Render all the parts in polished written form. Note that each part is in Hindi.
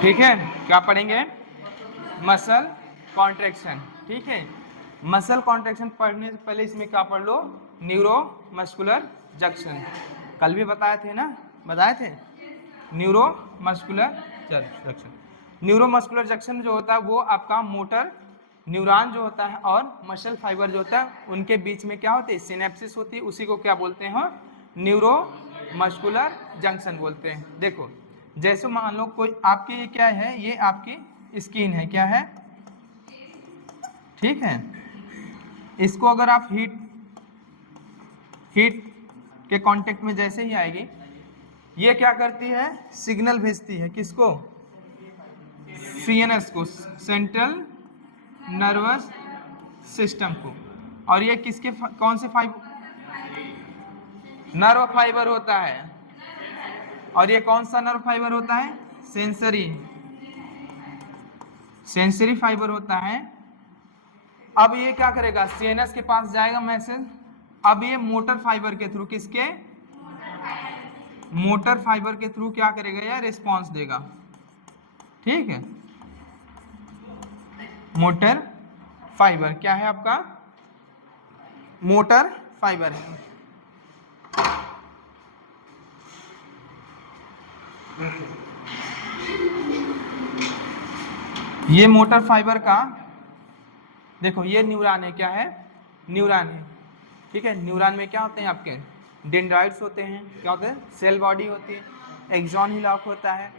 ठीक है, क्या पढ़ेंगे? Muscle contraction. ठीक है, मसल कॉन्ट्रैक्शन पढ़ने से पहले इसमें क्या पढ़ लो? Neuro muscular junction. कल भी बताए थे ना, बताए थे neuro muscular junction. Neuro muscular junction जो होता है वो आपका मोटर न्यूरॉन जो होता है और मसल फाइबर जो होता है उनके बीच में क्या होती है? सिनेप्सिस होती है। उसी को क्या बोलते हैं? न्यूरो मस्कुलर जंक्शन बोलते हैं। देखो जैसे मान लो कोई आपकी ये क्या है, ये आपकी स्किन है, क्या है? ठीक है, इसको अगर आप हीट के कांटेक्ट में जैसे ही आएगी, ये क्या करती है? सिग्नल भेजती है किसको? सीएनएस को, सेंट्रल नर्वस सिस्टम को। और ये किसके कौन से फाइबर? नर्व फाइबर होता है। और ये कौन सा नर्व फाइबर होता है? सेंसरी फाइबर होता है। अब ये क्या करेगा? सीएनएस के पास जाएगा मैसेज। अब ये मोटर फाइबर के थ्रू, किसके? मोटर फाइबर के थ्रू क्या करेगा? या रिस्पॉन्स देगा। ठीक है, मोटर फाइबर क्या है आपका? मोटर फाइबर है। ये मोटर फाइबर का देखो, ये न्यूरॉन है, क्या है? न्यूरॉन है। ठीक है, न्यूरॉन में क्या होते हैं आपके? डेंड्राइट्स होते हैं। क्या होते हैं? सेल बॉडी होती है, एक्सॉन हिलॉक होता है,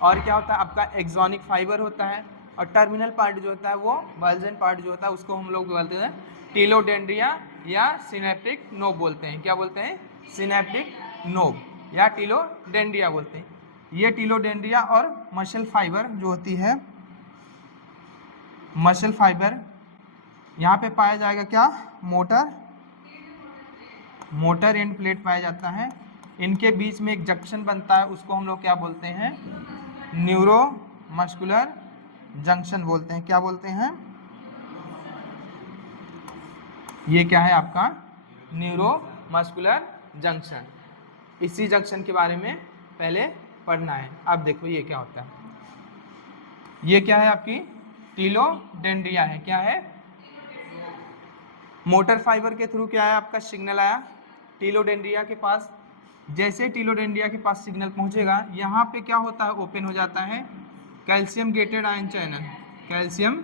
और क्या होता है आपका? एक्सॉनिक फाइबर होता है। और टर्मिनल पार्ट जो होता है वो बल्जन पार्ट जो होता है उसको हम लोग बोलते हैं टीलोडेंड्रिया या सिनेप्टिक नोब बोलते हैं। क्या बोलते हैं? सिनेप्टिक नोब या टीलोडेंड्रिया बोलते हैं। ये टीलोडेंड्रिया और मसल फाइबर जो होती है, मसल फाइबर यहाँ पे पाया जाएगा क्या? मोटर एंड प्लेट पाया जाता है। इनके बीच में एक जंक्शन बनता है, उसको हम लोग क्या बोलते हैं? न्यूरो मस्कुलर जंक्शन बोलते हैं। क्या बोलते हैं? ये क्या है आपका? Neuro muscular junction. इसी जंक्शन के बारे में पहले पढ़ना है। अब देखो ये क्या होता है। ये क्या है? आपकी टीलोडेंड्रिया है। क्या है? मोटर फाइबर के थ्रू क्या है आपका? सिग्नल आया टीलोडेंड्रिया के पास। जैसे टीलोडेंड्रिया के पास सिग्नल पहुंचेगा, यहाँ पे क्या होता है? ओपन हो जाता है calcium gated ion channel. Calcium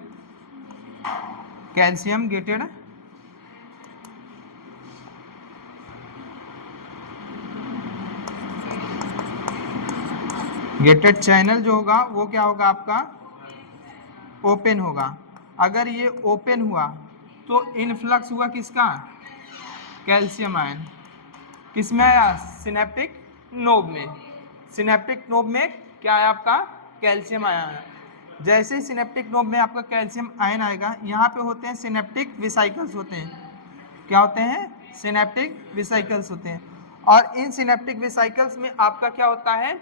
gated channel जो होगा वो क्या होगा आपका? ओपन होगा। अगर ये ओपन हुआ तो इनफ्लक्स हुआ किसका? Calcium ion. किस में आया? सिनेप्टिक नोब में। सिनेप्टिक नोब में क्या आया आपका? कैल्शियम आया है। जैसे ही सिनेप्टिक नोब में आपका कैल्शियम आयन आएगा, यहाँ पे होते हैं सिनेप्टिक वेसिकल्स होते हैं। क्या होते हैं? सिनेप्टिक वेसिकल्स होते हैं। और इन सिनेप्टिक वेसिकल्स में आपका क्या होता है?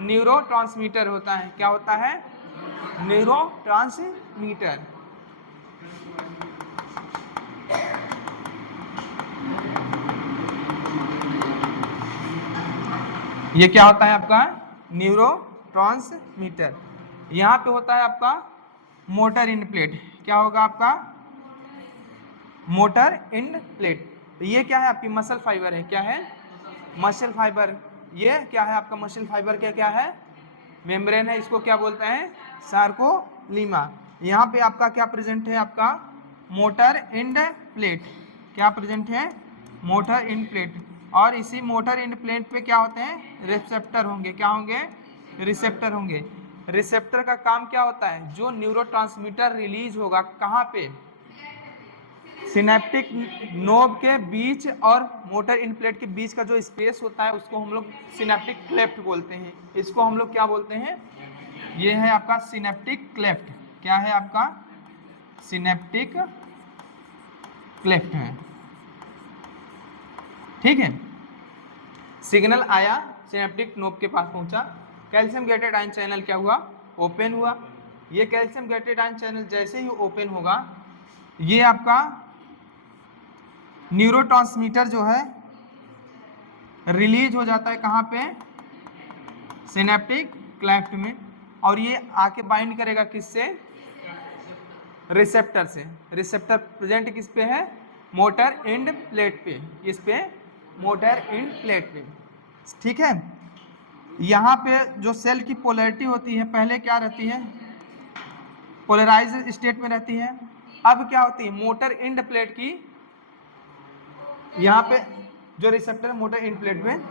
न्यूरोट्रांसमीटर होता है। क्या होता है? न्यूरोट्रांसमीटर। ये क्या होता है आपका? न्यूरोट्रांसमीटर। यहाँ पे होता है आपका मोटर इंड प्लेट। क्या होगा आपका? Motor end plate. ये क्या है? आपकी मसल फाइबर है। क्या है? Muscle fibre. ये क्या है आपका? मसल फाइबर क्या है? मेम्ब्रेन है। इसको क्या बोलते हैं? सार्कोलीमा। यहाँ पे आपका क्या प्रेजेंट है? आपका मोटर इंड प्लेट। क्या प्रेजेंट है? Motor end plate. और इसी मोटर इंड प्लेट पे क्या होते हैं? रिसेप्टर होंगे। क्या होंगे? रिसेप्टर होंगे। रिसेप्टर का काम क्या होता है? जो न्यूरोट्रांसमीटर रिलीज होगा कहाँ पे? सिनेप्टिक नोब के बीच और मोटर इन प्लेट के बीच का जो स्पेस होता है उसको हम लोग सिनेप्टिक क्लेफ्ट बोलते हैं। इसको हम लोग क्या बोलते हैं? ये है आपका सिनेप्टिक क्लेफ्ट। क्या है आपका? सिनेप्टिक क्लेफ्ट है। ठीक है, सिग्नल आया, सिनेप्टिक नोब के पास पहुंचा, कैल्शियम गेटेड आयन चैनल क्या हुआ? ओपन हुआ। ये कैल्शियम गेटेड आयन चैनल जैसे ही ओपन होगा, ये आपका न्यूरोट्रांसमीटर जो है रिलीज हो जाता है कहाँ पे, सिनेप्टिक क्लेफ्ट में, और ये आके बाइंड करेगा किससे, रिसेप्टर से। रिसेप्टर प्रेजेंट किस पे है, मोटर एंड प्लेट पे, इस पे मोटर एंड प्लेट पे, ठीक है। यहाँ पे जो सेल की पोलैरिटी होती है पहले क्या रहती है, पोलराइज्ड स्टेट में रहती है। अब क्या होती है, मोटर एंड प्लेट की, यहाँ पे जो रिसेप्टर मोटर एंड प्लेट में,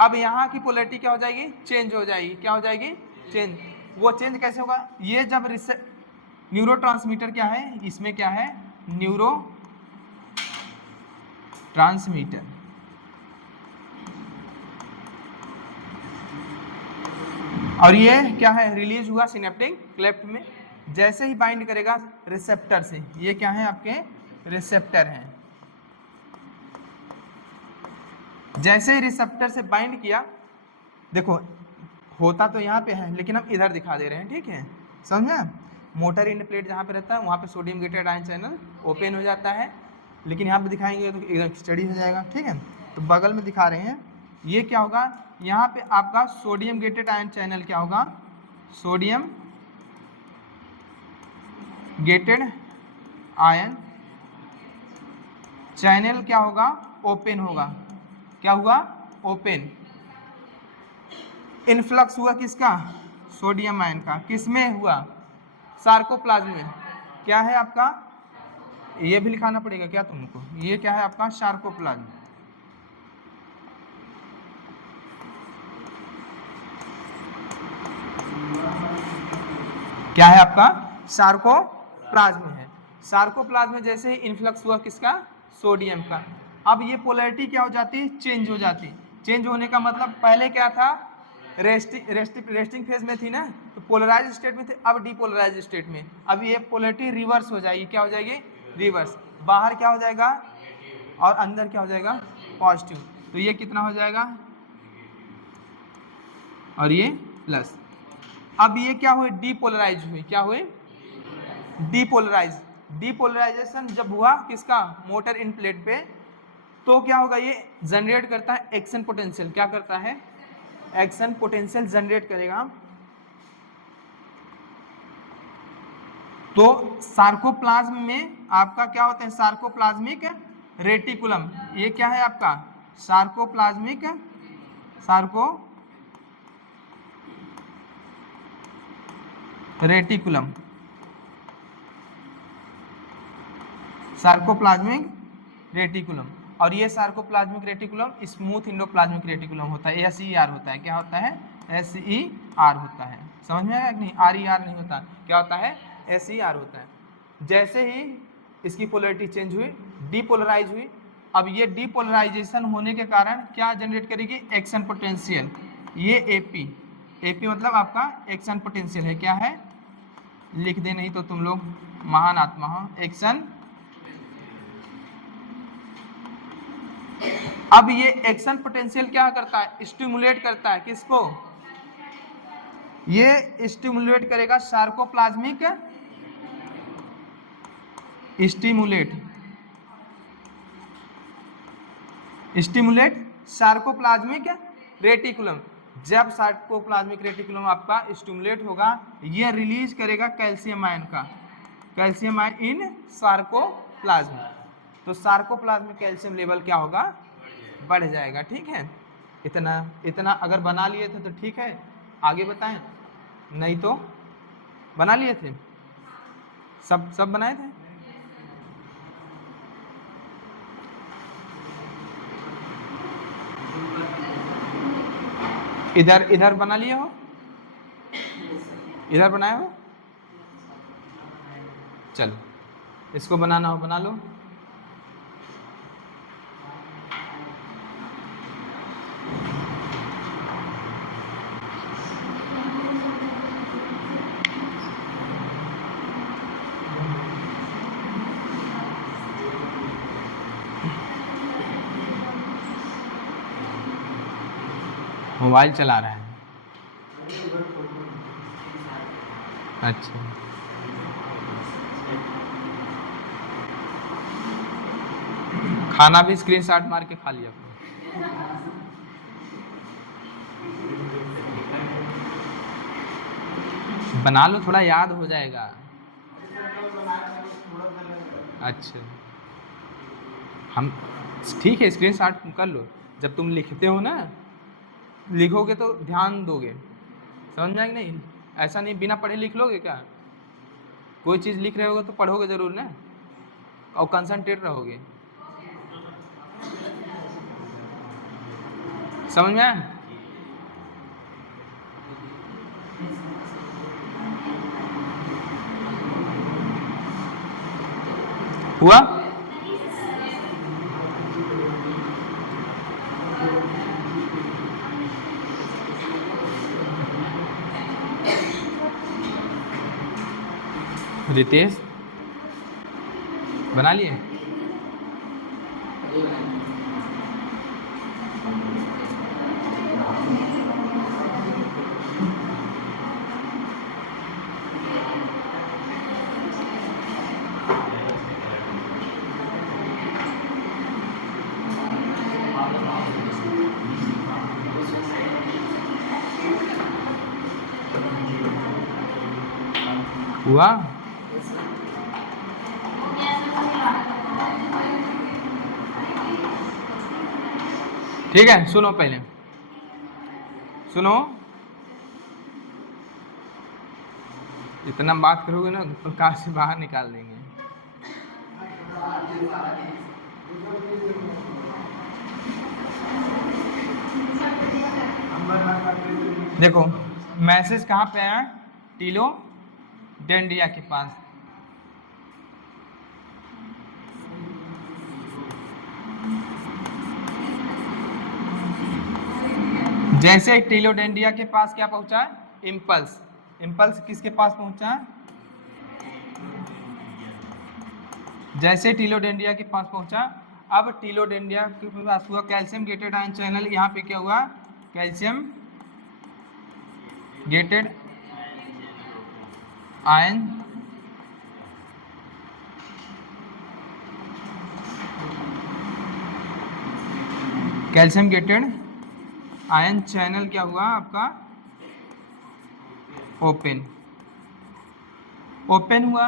अब यहाँ की पोलैरिटी क्या हो जाएगी, चेंज हो जाएगी। क्या हो जाएगी, चेंज। वो चेंज कैसे होगा, ये जब न्यूरोट्रांसमीटर क्या है, इसमें क्या है, न्यूरो ट्रांसमीटर, और ये क्या है, रिलीज हुआ सिनेप्टिक क्लेफ्ट में, जैसे ही बाइंड करेगा रिसेप्टर से, ये क्या है आपके रिसेप्टर हैं, जैसे ही रिसेप्टर से बाइंड किया, देखो होता तो यहाँ पे है लेकिन हम इधर दिखा दे रहे हैं, ठीक है, समझा। मोटर एंड प्लेट जहाँ पे रहता है वहाँ पे sodium gated ion channel open हो जाता है, लेकिन यहाँ पे दिखाएंगे तो एकदम स्टडी हो जाएगा, ठीक है। तो बगल में दिखा रहे हैं, ये क्या होगा, यहाँ पे आपका सोडियम गेटेड आयन चैनल क्या होगा, सोडियम गेटेड आयन चैनल क्या होगा, ओपन होगा। क्या हुआ, ओपन। इनफ्लक्स हुआ किसका, सोडियम आयन का, किसमें हुआ, सार्कोप्लाज्म में। क्या है आपका, ये भी लिखाना पड़ेगा क्या तुमको, ये क्या है आपका सार्कोप्लाज्म, क्या है आपका सार्कोप्लाज्म है। सार्कोप्लाज्म में जैसे ही इन्फ्लक्स हुआ किसका, सोडियम का, अब ये पोलैरिटी क्या हो जाती है, चेंज हो जाती। चेंज होने का मतलब पहले क्या था, रेस्टिंग फेज में थी ना, तो पोलराइज स्टेट में थे, अब डीपोलराइज स्टेट में। अब ये पोलैरिटी रिवर्स हो जाएगी, क्या हो जाएगी, रिवर्स। बाहर क्या हो जाएगा और अंदर क्या हो जाएगा, पॉजिटिव। तो ये कितना हो जाएगा और ये प्लस। अब ये क्या हुई, डीपोलराइज हुई, क्या हुई, डीपोलराइज। डीपोलराइजेशन जब हुआ किसका, मोटर इन प्लेट पे, तो क्या होगा, ये जनरेट करता है एक्शन पोटेंशियल। क्या करता है, एक्शन पोटेंशियल जनरेट करेगा। तो सार्कोप्लाज्म में आपका क्या होता है, सार्कोप्लाज्मिक रेटिकुलम, ये क्या है आपका सार्कोप्लाज्मिक, रेटिकुलम, सार्कोप्लाज्मिक रेटिकुलम। और ये sarcoplasmic reticulum smooth endoplasmic reticulum होता है, SER होता है। क्या होता है, SER होता है। समझ में आया कि नहीं, RER नहीं होता, क्या होता है, SER होता है। जैसे ही इसकी पोलैरिटी चेंज हुई, डीपोलराइज हुई, अब ये डीपोलराइजेशन होने के कारण क्या जनरेट करेगी, एक्शन पोटेंशियल। ये AP मतलब आपका एक्शन पोटेंशियल है। क्या है, लिख दे नहीं तो तुम लोग महान आत्मा हो, एक्शन। अब ये एक्शन पोटेंशियल क्या करता है, स्टिमुलेट करता है किसको, ये स्टिमुलेट करेगा सार्कोप्लाज्मिक, स्टिमुलेट सार्कोप्लाज्मिक रेटिकुलम। जब सार्कोप्लाज्मिक रेटिकुलम आपका स्टिमुलेट होगा, ये रिलीज करेगा कैल्शियम आयन का, कैल्शियम आयन इन सार्कोप्लाज्म। तो सार्कोप्लाज्म में कैल्शियम लेवल क्या होगा, बढ़ जाएगा, ठीक है। इतना अगर बना लिए थे तो ठीक है, आगे बताएं, नहीं तो बना लिए थे, सब बनाए थे। इधर बना लिए हो, इधर बनाए हो, चलो इसको बनाना हो बना लो। मोबाइल चला रहा है, अच्छा। खाना भी स्क्रीनशॉट मार के खा लिया। बना लो, थोड़ा याद हो जाएगा। अच्छा, हम ठीक है, स्क्रीनशॉट कर लो। जब तुम लिखते हो ना, लिखोगे तो ध्यान दोगे, समझ में आएगा नहीं? ऐसा नहीं बिना पढ़े लिख लोगे क्या? कोई चीज़ लिख रहे होगे तो पढ़ोगे जरूर ना, और कंसंट्रेट रहोगे। समझ में आया? हुआ? रितेश बना लिए? हुआ? ठीक है, सुनो, पहले सुनो। इतना बात करोगे ना तो कार से बाहर निकाल देंगे। देखो मैसेज कहाँ पे आया? टीलो डेंडिया के पास। जैसे टीलोडेंडिया के पास क्या पहुंचा? इम्पल्स। इम्पल्स किसके पास पहुंचा? जैसे टीलोडेंडिया के पास पहुंचा, अब टीलोडेंडिया के पास हुआ कैल्शियम गेटेड आयन चैनल। यहाँ पे क्या हुआ? Calcium gated ion calcium gated ion channel क्या हुआ आपका? ओपन। ओपन हुआ।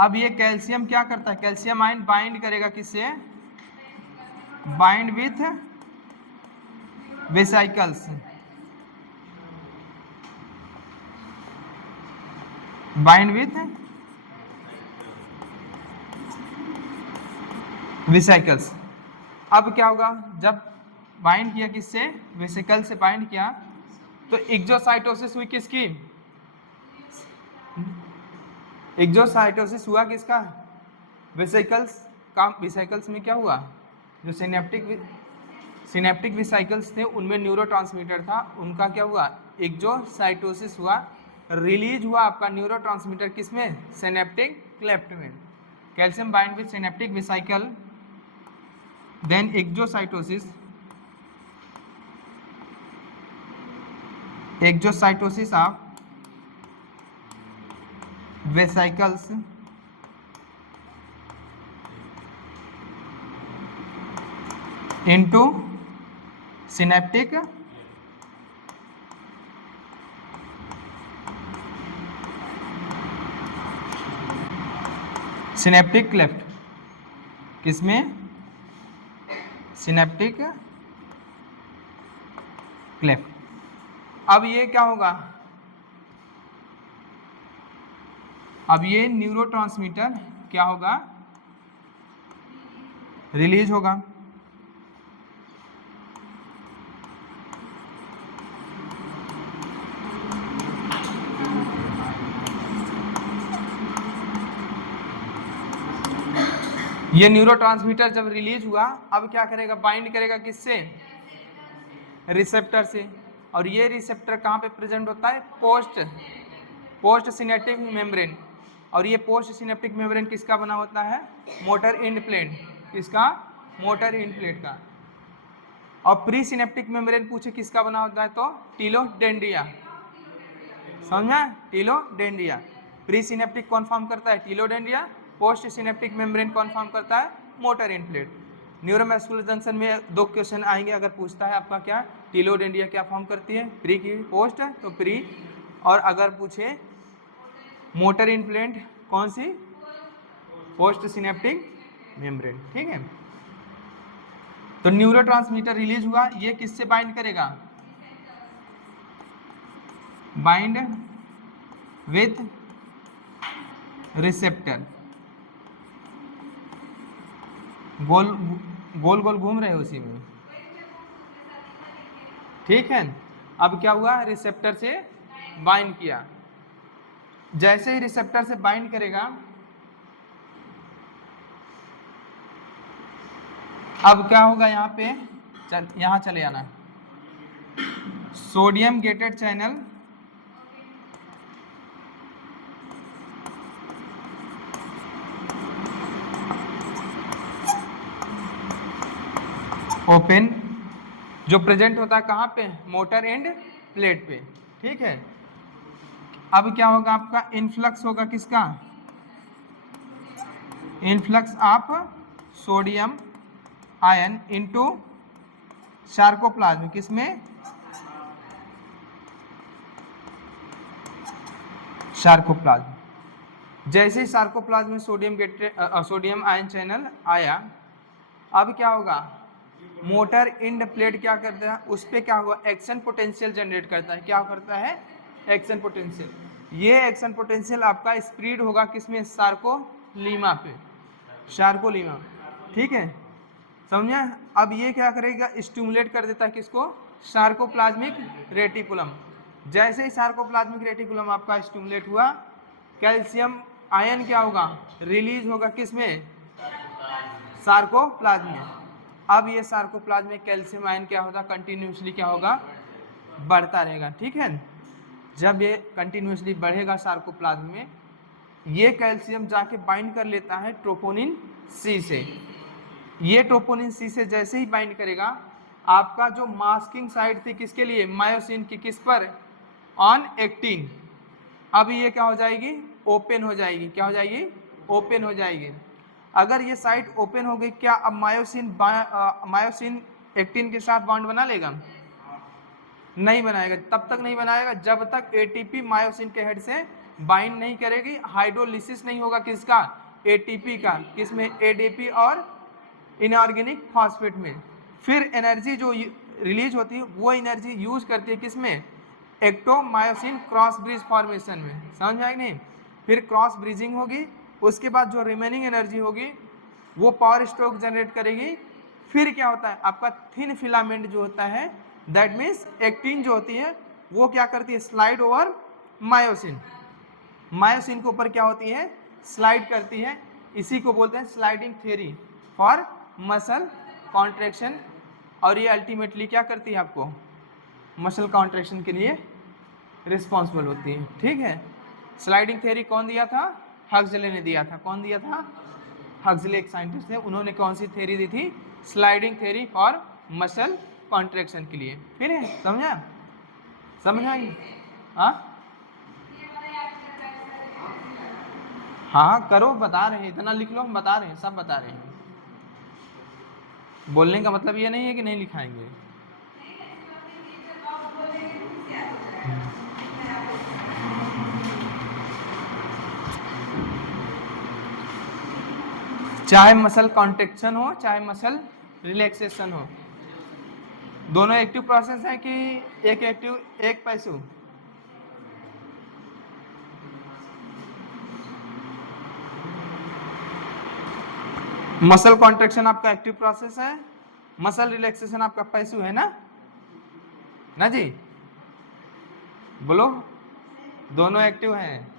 अब ये कैल्शियम क्या करता है? कैल्शियम आयन बाइंड करेगा किससे? Bind with vesicles. Bind with vesicles. अब क्या होगा? जब बाइंड किया किससे? वेसिकल से बाइंड किया, तो एक्सोसाइटोसिस हुई किसकी? एक्सोसाइटोसिस हुआ किसका? वेसिकल्स का। वेसिकल्स में क्या हुआ? जो सिनेप्टिक वेसिकल्स थे उनमें न्यूरोट्रांसमीटर था, उनका क्या हुआ? एक्सोसाइटोसिस हुआ। रिलीज हुआ आपका न्यूरोट्रांसमीटर किसमें? सिनेप्टिक क्लेफ्ट में। Calcium bind with synaptic vesicle, then exocytosis of vesicles into synaptic cleft. किसमें? Synaptic cleft. अब ये क्या होगा? अब ये न्यूरोट्रांसमीटर क्या होगा? रिलीज होगा। ये न्यूरोट्रांसमीटर जब रिलीज हुआ, अब क्या करेगा? बाइंड करेगा किससे? रिसेप्टर से। और ये रिसेप्टर कहाँ पे प्रेजेंट होता है? Post synaptic membrane. और ये पोस्ट सिनेप्टिक मेम्ब्रेन किसका बना होता है? Motor end plate. किसका? मोटर एंड प्लेट का। और प्री सिनेप्टिक मेम्ब्रेन पूछे किसका बना होता है? तो टीलोडेंडिया। समझा? टीलोडेंडिया। प्री सिनेप्टिक कौन फॉर्म करता है? टीलोडेंडिया। पोस्ट सिनेप्टिक मेम्ब्रेन कौन फॉर्म करता है? Motor end plate. Neuromuscular junction में 2 क्वेश्चन आएंगे अगर पूछता है आपका क्या, टीलोडेंडिया क्या फॉर्म करती है? प्री की पोस्ट तो प्री, और अगर पूछे मोटर एंड प्लेट कौन सी? Post synaptic membrane. ठीक है, तो न्यूरोट्रांसमीटर रिलीज हुआ, ये किससे बाइंड करेगा? Bind with receptor. गोल गोल गोल घूम रहे हो उसी में। ठीक है, अब क्या हुआ? रिसेप्टर से बाइंड किया। जैसे ही रिसेप्टर से बाइंड करेगा, अब क्या होगा? यहाँ पे यहाँ चले आना, सोडियम गेटेड चैनल ओपन, जो प्रेजेंट होता है कहाँ पे? मोटर एंड प्लेट पे। ठीक है, अब क्या होगा? आपका इनफ्लक्स होगा किसका? Influx of sodium ion into sarcoplasm, किसमें? सार्कोप्लाज्म। जैसे ही सार्कोप्लाज्म में सोडियम आयन चैनल आया, अब क्या होगा? मोटर एंड प्लेट क्या करता है? उस पर क्या होगा? एक्शन पोटेंशियल जनरेट करता है। क्या करता है? Action potential. ये एक्शन पोटेंशियल आपका स्प्रेड होगा किसमें? सार्कोलीमा पे, सार्कोलीमा। ठीक है, समझा? अब ये क्या करेगा? स्टिमुलेट कर देता है किसको? Sarcoplasmic reticulum. जैसे ही सार्कोप्लाज्मिक रेटिकुलम आपका स्टिमुलेट हुआ, कैल्शियम आयन क्या होगा? रिलीज होगा किसमें? सार्कोप्लाज्म में। अब ये सार्कोप्लाज्म में कैल्शियम आयन क्या होगा? कंटिन्यूसली क्या होगा? बढ़ता रहेगा। ठीक है, जब ये कंटिन्यूसली बढ़ेगा सार्कोप्लाज्म में, ये कैल्शियम जाके बाइंड कर लेता है ट्रोपोनिन सी से। ये ट्रोपोनिन सी से जैसे ही बाइंड करेगा, आपका जो मास्किंग साइड थी किसके लिए? मायोसिन की, किस पर? On actin. अब ये क्या हो जाएगी? ओपन हो जाएगी। क्या हो जाएगी? ओपन हो जाएगी। अगर ये साइट ओपन हो गई, क्या अब मायोसिन एक्टिन के साथ बॉन्ड बना लेगा? नहीं बनाएगा। तब तक नहीं बनाएगा जब तक एटीपी मायोसिन के हेड से बाइंड नहीं करेगी, हाइड्रोलिसिस नहीं होगा किसका? एटीपी का। किसमें? एडीपी और इनऑर्गेनिक फॉस्फेट में। फिर एनर्जी जो रिलीज होती है वो एनर्जी यूज करती है किसमें? एक्टोमायोसिन क्रॉस ब्रिज फॉर्मेशन में। समझ में आएगी नहीं? फिर क्रॉस ब्रिजिंग होगी, उसके बाद जो रिमेनिंग एनर्जी होगी वो पावर स्ट्रोक जनरेट करेगी। फिर क्या होता है? आपका थिन फिलामेंट जो होता है, दैट मीन्स एक्टिन जो होती है, वो क्या करती है? Slide over myosin. मायोसिन के ऊपर क्या होती है? स्लाइड करती है। इसी को बोलते हैं sliding theory for muscle contraction. और ये अल्टीमेटली क्या करती है? आपको मसल कॉन्ट्रैक्शन के लिए रिस्पॉन्सिबल होती है। ठीक है, स्लाइडिंग थ्योरी कौन दिया था? हक्सले ने दिया था। कौन दिया था? हक्सले एक साइंटिस्ट थे। उन्होंने कौन सी थ्योरी दी थी? Sliding theory for muscle contraction के लिए। फिर है, समझा? समझ आई? हाँ हाँ करो, बता रहे हैं, इतना लिख लो, हम बता रहे हैं, सब बता रहे हैं। बोलने का मतलब ये नहीं है कि नहीं लिखाएंगे। चाहे मसल कॉन्ट्रैक्शन हो चाहे मसल रिलैक्सेशन हो, दोनों एक्टिव प्रोसेस है कि एक एक्टिव एक पैसिव? मसल कॉन्ट्रैक्शन आपका एक्टिव प्रोसेस है, मसल रिलैक्सेशन आपका पैसिव है ना जी? बोलो, दोनों एक्टिव हैं।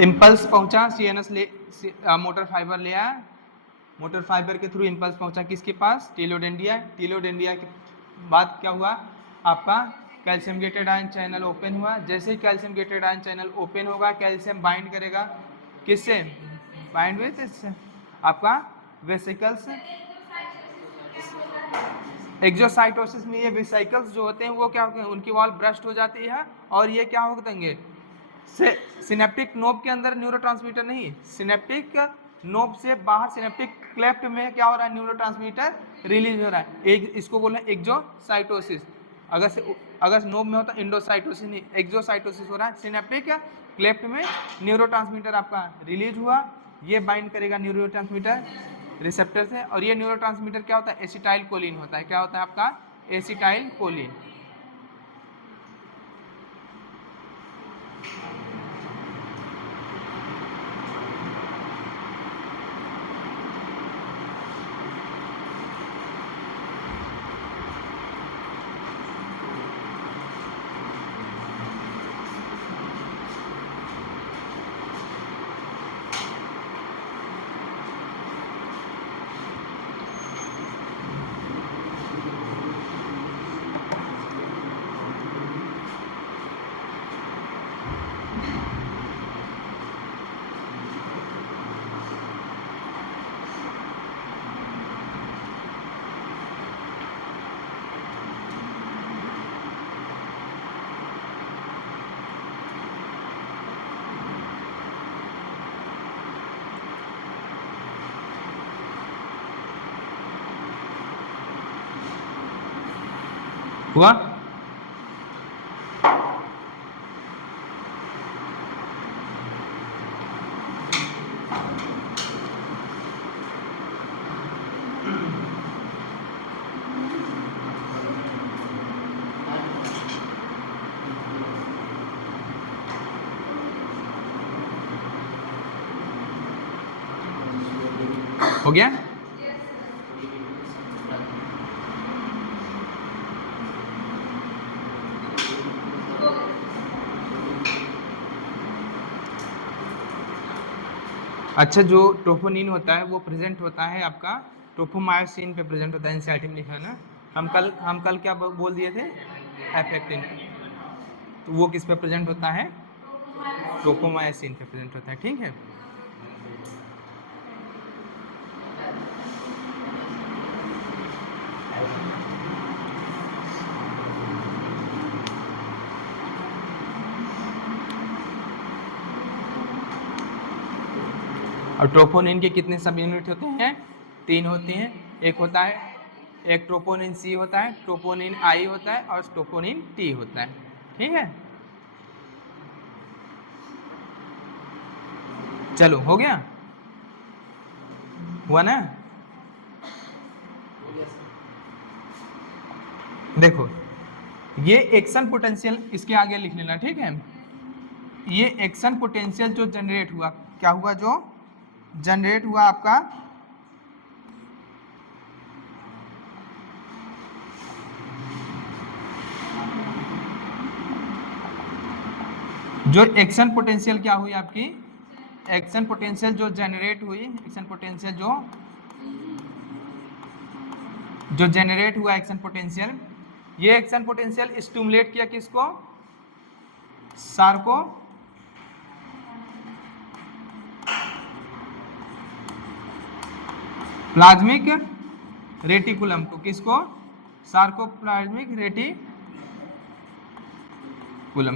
इम्पल्स पहुंचा, सीएनएस मोटर फाइबर ले आया, मोटर फाइबर के थ्रू इम्पल्स पहुंचा किसके पास? टीलोडेंडिया। टीलोडेंडिया के बाद क्या हुआ? आपका calcium gated ion channel open हुआ। जैसे ही calcium gated ion channel open होगा, कैल्शियम बाइंड करेगा किससे? बाइंड विथ आपका वेसिकल्स, एक्सोसाइटोसिस में ये वेसिकल्स जो होते हैं वो क्या होते हैं, उनकी वॉल ब्रस्ट हो जाती है और ये क्या हो जाएंगे, सिनेप्टिक नोब के अंदर न्यूरोट्रांसमीटर नहीं, सिनेप्टिक नोब से बाहर सिनेप्टिक क्लेफ्ट में क्या हो रहा है, न्यूरोट्रांसमीटर रिलीज हो रहा है। एक इसको बोल रहे हैं एक्सोसाइटोसिस। अगर नोब में होता इंडोसाइटोसिस नहीं, एक्सोसाइटोसिस हो रहा है। सिनेप्टिक क्लेफ्ट में न्यूरोट्रांसमीटर आपका रिलीज हुआ, ये बाइंड करेगा न्यूरोट्रांसमीटर रिसेप्टर से, और ये न्यूरोट्रांसमीटर क्या होता है, एसिटाइल कोलिन होता है। क्या होता है आपका, एसिटाइल कोलिन। हुआ? हो गया? अच्छा, जो ट्रोपोनिन होता है वो प्रेजेंट होता है आपका ट्रोपोमायोसिन पे प्रेजेंट होता है, एनसीईआरटी में लिखा है ना। हम कल क्या बोल दिए थे, एफेक्टिन। तो वो किस पे प्रेजेंट होता है, ट्रोपोमायोसिन पे प्रेजेंट होता है। ठीक है, और ट्रोपोनिन के कितने सब यूनिट होते हैं, 3 होते हैं। एक होता है, एक ट्रोपोनिन सी होता है, ट्रोपोनिन आई होता है और ट्रोपोनिन टी होता है। ठीक है, चलो हो गया, हुआ ना? देखो ये एक्शन पोटेंशियल इसके आगे लिख लेना। ठीक है, ये एक्शन पोटेंशियल जो जनरेट हुआ, क्या हुआ, जो जनरेट हुआ आपका, जो एक्शन पोटेंशियल क्या हुई आपकी, एक्शन पोटेंशियल जो जनरेट हुई, एक्शन पोटेंशियल जो जनरेट हुआ एक्शन पोटेंशियल, ये एक्शन पोटेंशियल स्टिमुलेट किया किसको, सार्को प्लाज्मिक रेटिकुलम को, किसको, सार्कोप्लाज्मिक रेटिकुलम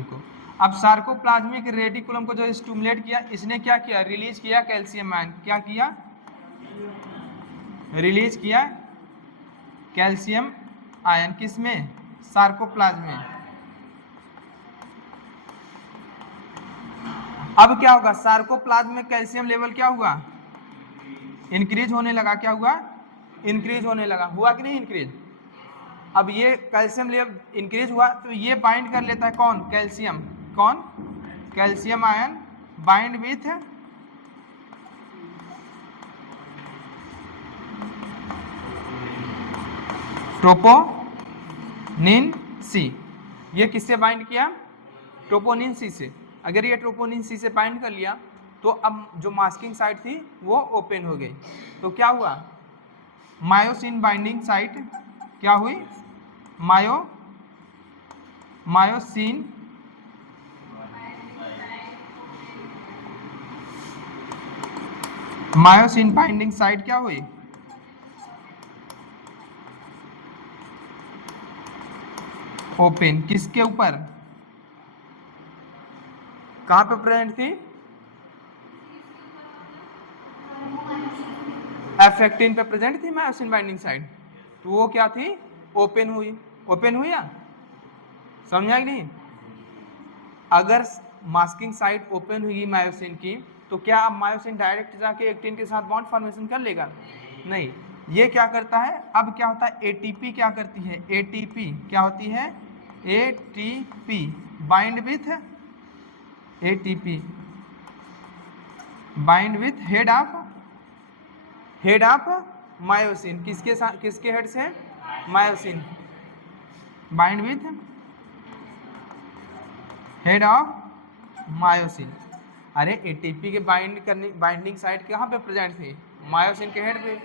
को। अब सार्कोप्लाज्मिक रेटिकुलम को जो स्टिमुलेट किया, इसने क्या किया, रिलीज किया कैल्शियम आयन। क्या किया, रिलीज किया कैल्शियम आयन, किसमें, सार्कोप्लाज्म में। अब क्या होगा, सार्कोप्लाज्म में कैल्शियम लेवल क्या हुआ, इंक्रीज होने लगा। क्या हुआ, इंक्रीज होने लगा। हुआ कि नहीं इंक्रीज? अब ये कैल्शियम लेवल इंक्रीज हुआ तो ये बाइंड कर लेता है कौन, कैल्शियम, कौन, calcium ion bind with troponin C. ये किससे बाइंड किया, ट्रोपोनिन सी से। अगर ये ट्रोपोनिन सी से बाइंड कर लिया तो अब जो मास्किंग साइट थी वो ओपन हो गई। तो क्या हुआ, मायोसिन बाइंडिंग साइट क्या हुई, मायोसिन बाइंडिंग साइट क्या हुई, ओपन किसके ऊपर, कहां पे प्रेजेंट थी, F18 पे प्रेजेंट थी मायोसिन बाइंडिंग साइट, तो वो क्या थी, ओपन हुई। ओपन हुई या समझा कि नहीं? अगर मास्किंग साइट ओपन हुई मायोसिन की तो क्या अब मायोसिन डायरेक्ट जाके एक्टिन के साथ बॉन्ड फॉर्मेशन कर लेगा? नहीं, ये क्या करता है, अब क्या होता है, एटीपी क्या करती है, एटीपी क्या होती है, ATP bind with, ATP bind with head of myosin, किसके साथ, किसके हेड से, myosin, bind with head of myosin. अरे एटीपी के बाइंडिंग साइट कहाँ पे प्रेजेंट थी, मायोसिन के हेड पे,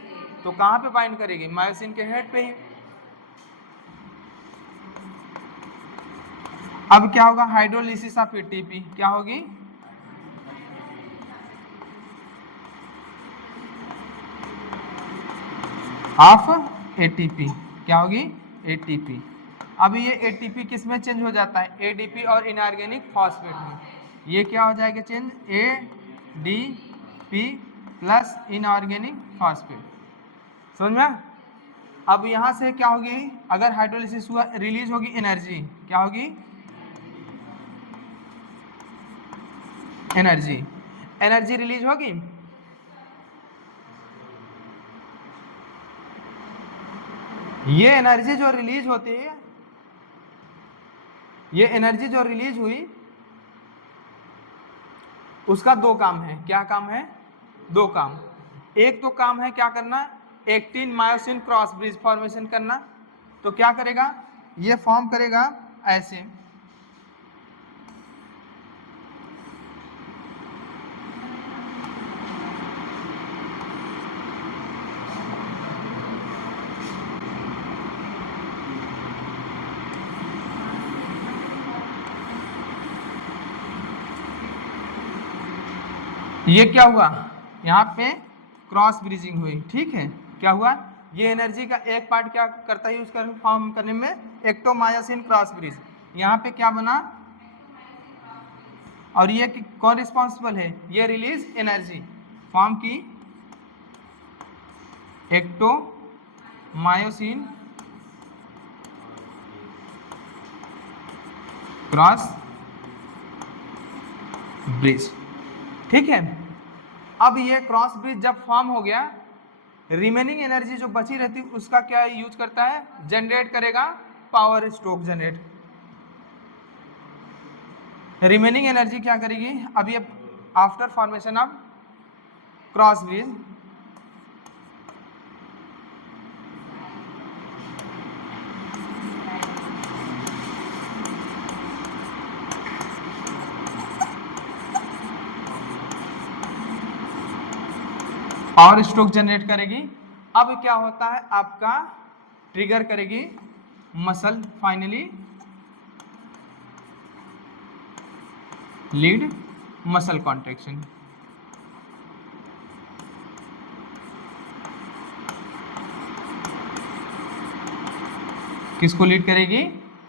तो कहाँ पे बाइंड करेगी, मायोसिन के हेड पे ही। अब क्या होगा, हाइड्रोलिसिस ऑफ एटीपी, क्या होगी, ऑफ एटीपी, क्या होगी, एटीपी। अब ये एटीपी किस में चेंज हो जाता है, एडीपी और इनऑर्गेनिक फॉस्फेट में, ये क्या हो जाएगा change, ADP plus inorganic phosphate, समझ में? अब यहां से क्या होगी, अगर हाइड्रोलिसिस हुआ रिलीज होगी एनर्जी, क्या होगी, एनर्जी, एनर्जी रिलीज होगी। ये एनर्जी जो रिलीज होती है, ये एनर्जी जो रिलीज हुई उसका दो काम है, क्या काम है, दो काम। एक तो काम है क्या करना, actin myosin cross bridge formation करना, तो क्या करेगा, ये फॉर्म करेगा ऐसे, ये क्या हुआ, यहाँ पे क्रॉस ब्रिजिंग हुई, ठीक है, क्या हुआ, ये एनर्जी का एक पार्ट क्या करता है, यूज कर फॉर्म करने में, एक्टोमायोसिन क्रॉस ब्रिज, यहाँ पे क्या बना, और ये कौन रिस्पॉन्सिबल है, ये रिलीज एनर्जी फॉर्म की, एक्टोमायोसिन क्रॉस ब्रिज, ठीक है। अब ये क्रॉस ब्रिज जब फॉर्म हो गया, रिमेनिंग एनर्जी जो बची रहती उसका क्या यूज करता है, जनरेट करेगा, power stroke generate, remaining energy क्या करेगी, अब ये after formation of cross bridge, power stroke generate करेगी। अब क्या होता है, आपका ट्रिगर करेगी muscle, finally lead muscle contraction, किसको लीड करेगी,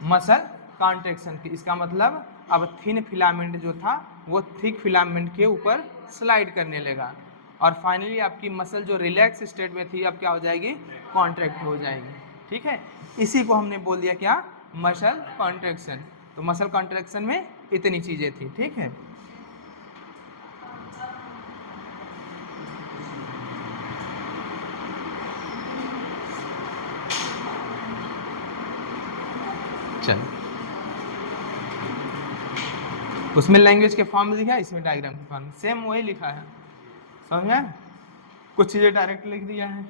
मसल कॉन्ट्रैक्शन की। इसका मतलब अब थिन फिलामेंट जो था वो थिक फिलामेंट के ऊपर स्लाइड करने लगा, और फाइनली आपकी मसल जो रिलैक्स स्टेट में थी अब क्या हो जाएगी, कॉन्ट्रैक्ट हो जाएगी, ठीक है। इसी को हमने बोल दिया क्या, मसल कॉन्ट्रैक्शन। तो मसल कॉन्ट्रैक्शन में इतनी चीजें थी, ठीक है। चलो, उसमें लैंग्वेज के फॉर्म लिखा है, इसमें डायग्राम के फॉर्म सेम वही लिखा है, समझ में? कुछ चीजें डायरेक्ट लिख दिया है,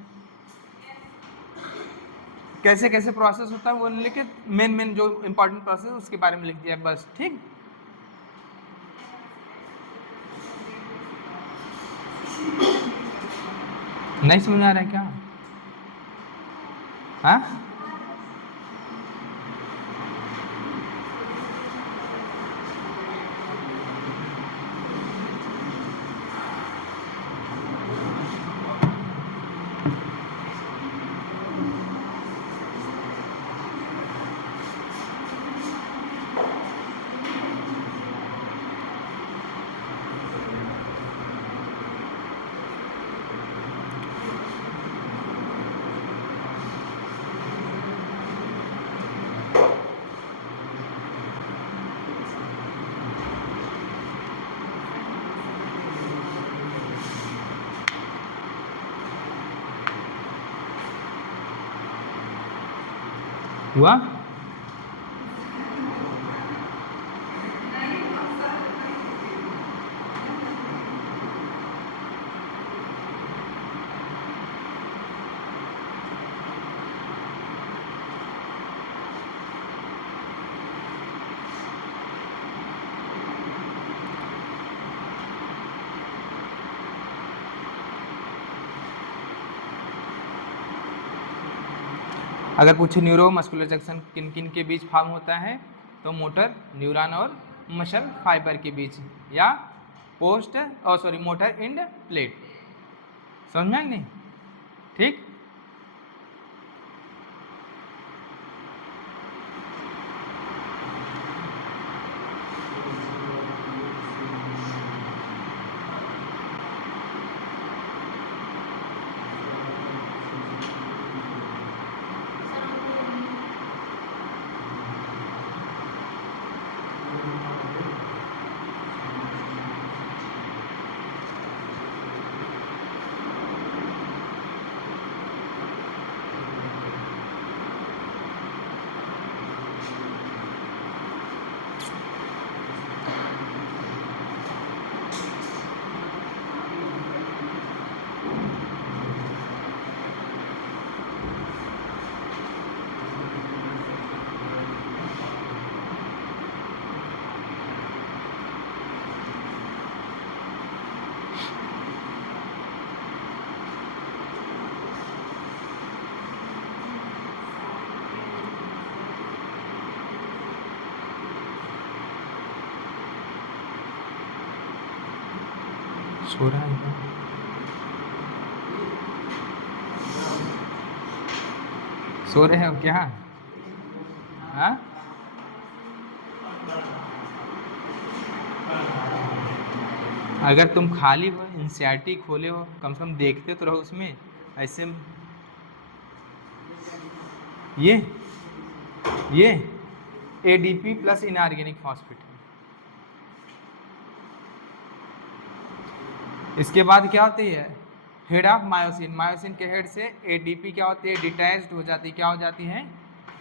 कैसे कैसे प्रोसेस होता है वो लिख के, मेन जो इंपॉर्टेंट प्रोसेस उसके बारे में लिख दिया है बस, ठीक। नहीं समझ आ रहा है क्या, हाँ? हुआ? अगर पूछे न्यूरो मस्कुलर जंक्शन किन किन के बीच फॉर्म होता है, तो मोटर न्यूरॉन और मसल फाइबर के बीच, या मोटर एंड प्लेट। समझ में नहीं? ठीक। सो रहा है क्या? सो रहे हो क्या? हाँ, अगर तुम खाली हो, एनसीईआरटी खोले हो, कम से कम देखते तो रहो उसमें। ऐसे ये एडीपी प्लस इनऑर्गेनिक फॉस्फेट है। इसके बाद क्या होती है? Head of myosin. मायोसिन के हेड से एडीपी क्या होती है? डिटैच्ड हो जाती है। क्या हो जाती है?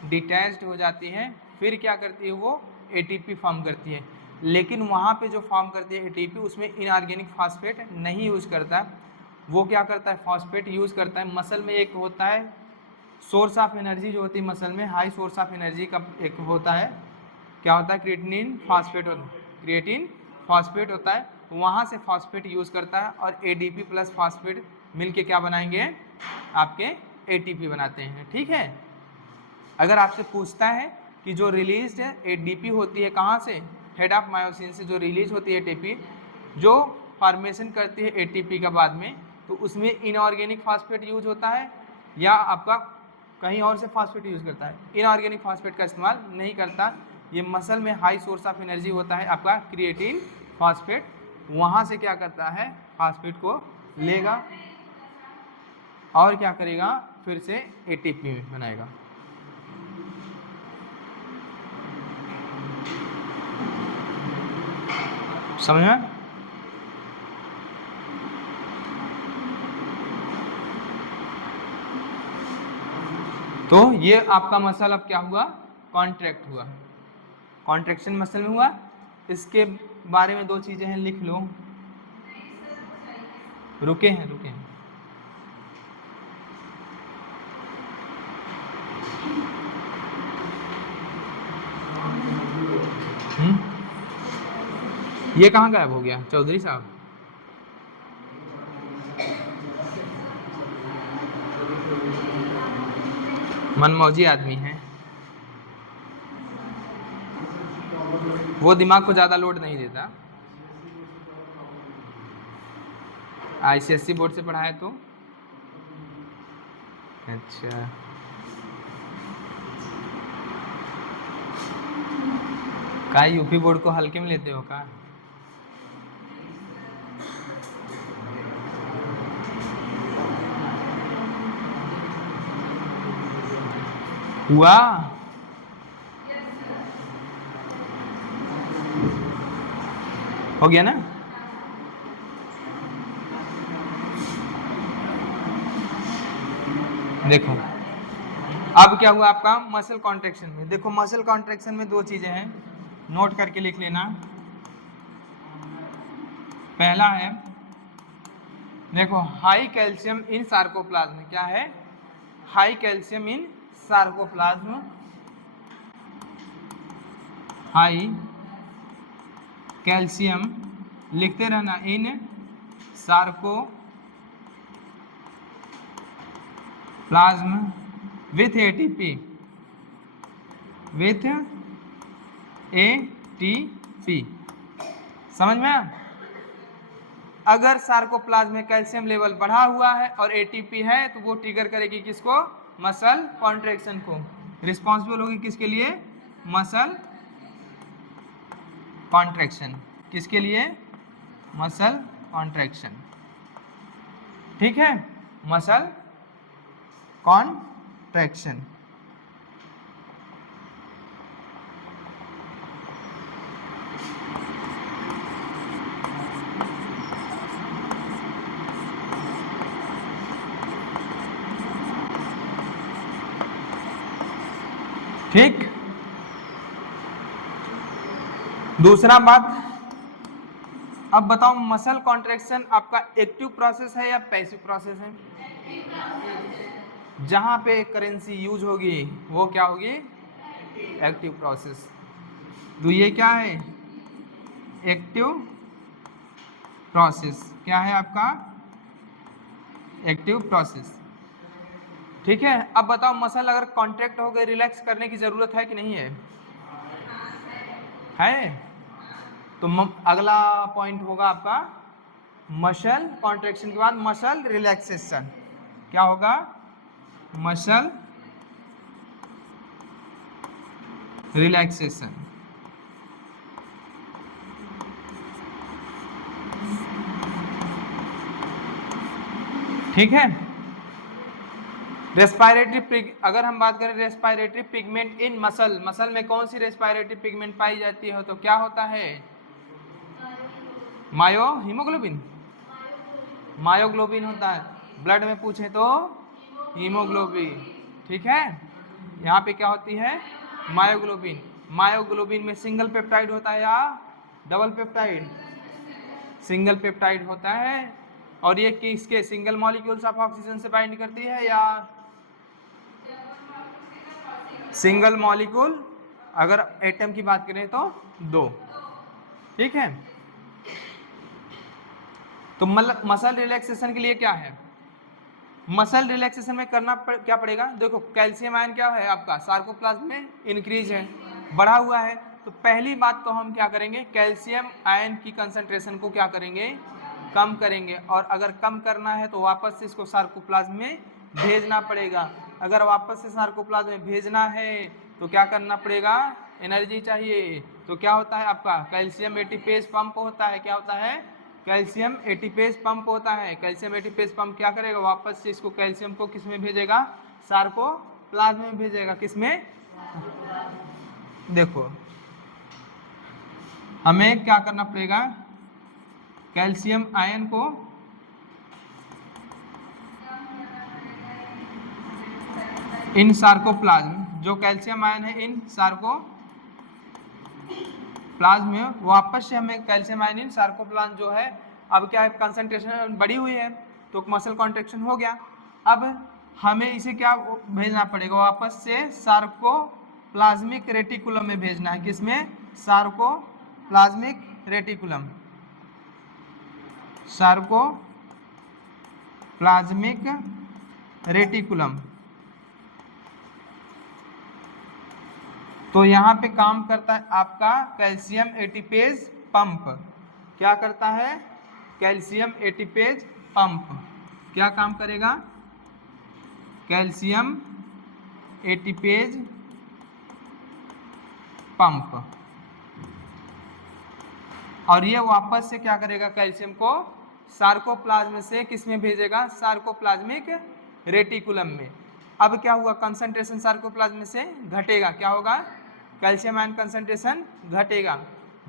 डिटैच्ड हो जाती है। फिर क्या करती है? वो एटीपी फॉर्म करती है। लेकिन वहाँ पे जो फॉर्म करती है एटीपी, उसमें इनऑर्गेनिक फॉस्फेट नहीं यूज करता। वो क्या करता है? फॉस्फेट यूज करता है। मसल में एक होता है सोर्स ऑफ एनर्जी, जो होती है मसल में हाई सोर्स ऑफ एनर्जी का एक होता है, क्या होता है? क्रिएटिनिन फॉस्फेट होता है। क्रिएटिन फॉस्फेट होता है, वहाँ से फॉस्फेट यूज़ करता है, और एडीपी प्लस फॉस्फेट मिलके क्या बनाएंगे? आपके एटीपी बनाते हैं। ठीक है। अगर आपसे पूछता है कि जो रिलीज एडीपी होती है कहाँ से? हेड ऑफ मायोसिन से जो रिलीज होती है एटीपी, जो फॉर्मेशन करती है एटीपी का बाद में, तो उसमें इनऑर्गेनिक फॉस्फेट यूज होता है, या आपका कहीं और से फॉस्फेट यूज करता है? इनऑर्गेनिक फॉस्फेट का इस्तेमाल नहीं करता। ये मसल में हाई सोर्स ऑफ एनर्जी होता है आपका क्रिएटिन फॉस्फेट, वहाँ से क्या करता है? फॉस्फेट को लेगा और क्या करेगा? फिर से एटीपी बनाएगा। समझ में? तो ये आपका मसल अब क्या हुआ? कॉन्ट्रैक्ट हुआ। कॉन्ट्रैक्शन मसल में हुआ। इसके बारे में दो चीजें हैं, लिख लो। रुके हैं। ये कहाँ गायब हो गया चौधरी साहब? मनमौजी आदमी है वो, दिमाग को ज़्यादा लोड नहीं देता। आईसीएसई बोर्ड से पढ़ा है तो अच्छा। का यूपी बोर्ड को हल्के में लेते हो का? हुआ? हो गया ना? देखो अब क्या हुआ आपका मसल कॉन्ट्रैक्शन में, देखो मसल कॉन्ट्रैक्शन में दो चीजें हैं, नोट करके लिख लेना। पहला है देखो हाई कैल्शियम इन सार्कोप्लाज्म, क्या है high calcium in sarcoplasm, high calcium लिखते रहना in sarcoplasm with ATP, with ATP, समझ में आया? अगर सार्कोप्लाज्म में कैल्शियम लेवल बढ़ा हुआ है और एटीपी है तो वो ट्रिगर करेगी किसको, मसल कॉन्ट्रैक्शन को, रिस्पॉन्सिबल होगी किसके लिए, मसल कॉन्ट्रैक्शन, किसके लिए, मसल कॉन्ट्रैक्शन, ठीक है, मसल कॉन्ट्रैक्शन। ठीक, दूसरा बात, अब बताओ मसल कॉन्ट्रैक्शन आपका एक्टिव प्रोसेस है या पैसिव प्रोसेस है? जहां पे करेंसी यूज होगी वो क्या होगी, एक्टिव प्रोसेस। तो ये क्या है, एक्टिव प्रोसेस, क्या है आपका, एक्टिव प्रोसेस, ठीक है। अब बताओ मसल अगर कॉन्ट्रैक्ट हो गए रिलैक्स करने की जरूरत है कि नहीं है, है? तो अगला पॉइंट होगा आपका मसल कॉन्ट्रैक्शन के बाद मसल रिलैक्सेशन, क्या होगा, मसल रिलैक्सेशन, ठीक है। रेस्पिरेटरी, अगर हम बात करें रेस्पिरेटरी पिगमेंट इन मसल, मसल में कौन सी रेस्पिरेटरी पिगमेंट पाई जाती है, तो क्या होता है, मायो हीमोग्लोबिन, मायोग्लोबिन होता है, ब्लड में पूछे तो हीमोग्लोबिन, ठीक है। यहाँ पे क्या होती है, मायोग्लोबिन, मायोग्लोबिन में सिंगल पेप्टाइड होता है या डबल पेप्टाइड, सिंगल पेप्टाइड होता है, और ये किसके सिंगल मॉलिक्यूल्स ऑफ ऑक्सीजन से बाइंड करती है या सिंगल मॉलिक्यूल, अगर एटम की बात करें तो दो, ठीक है। तो मसल रिलैक्सेशन के लिए क्या है, मसल रिलैक्सेशन में करना क्या पड़ेगा, देखो कैल्शियम आयन क्या है आपका सार्कोप्लाज्म में इंक्रीज है, बढ़ा हुआ है, तो पहली बात तो हम क्या करेंगे, कैल्शियम आयन की कंसंट्रेशन को क्या करेंगे, कम करेंगे, और अगर कम करना है तो वापस से इसको सार्कोप्लाज्म में भेजना पड़ेगा। अगर वापस से सार्कोप्लाज्म में भेजना है तो क्या करना पड़ेगा, एनर्जी चाहिए, तो क्या होता है आपका कैल्शियम एटीपेज पंप होता है, क्या होता है, कैल्शियम एटीपेज पंप होता है। कैल्शियम एटीपेज पंप क्या करेगा, वापस से इसको कैल्शियम को किस में भेजेगा, सार्कोप्लाज्म में भेजेगा, किसमें, देखो हमें क्या करना पड़ेगा, कैल्शियम आयन को इन सार्कोप्लाज्म, जो कैल्शियम आयन है इन सार्कोप्लाज्म में, वापस से हमें कैल्शियम आयन इन सार्कोप्लाज्म जो है, अब क्या है कंसंट्रेशन बढ़ी हुई है तो मसल कॉन्ट्रैक्शन हो गया, अब हमें इसे क्या भेजना पड़ेगा, वापस से सार्कोप्लाज्मिक रेटिकुलम में भेजना है, किसमें, सार्कोप्लाज्मिक रेटिकुलम, सार्कोप्लाज्मिक रेटिकुलम। तो यहाँ पे काम करता है आपका कैल्शियम एटीपेज पंप, क्या करता है, कैल्शियम एटीपेज पंप, क्या काम करेगा, कैल्शियम एटीपेज पंप, और ये वापस से क्या करेगा, कैल्शियम को सार्कोप्लाज्म से किस में भेजेगा, सार्कोप्लाज्मिक रेटिकुलम में। अब क्या हुआ, कंसंट्रेशन सार्कोप्लाज्म से घटेगा, क्या होगा, कैल्शियम आयन कंसंट्रेशन घटेगा।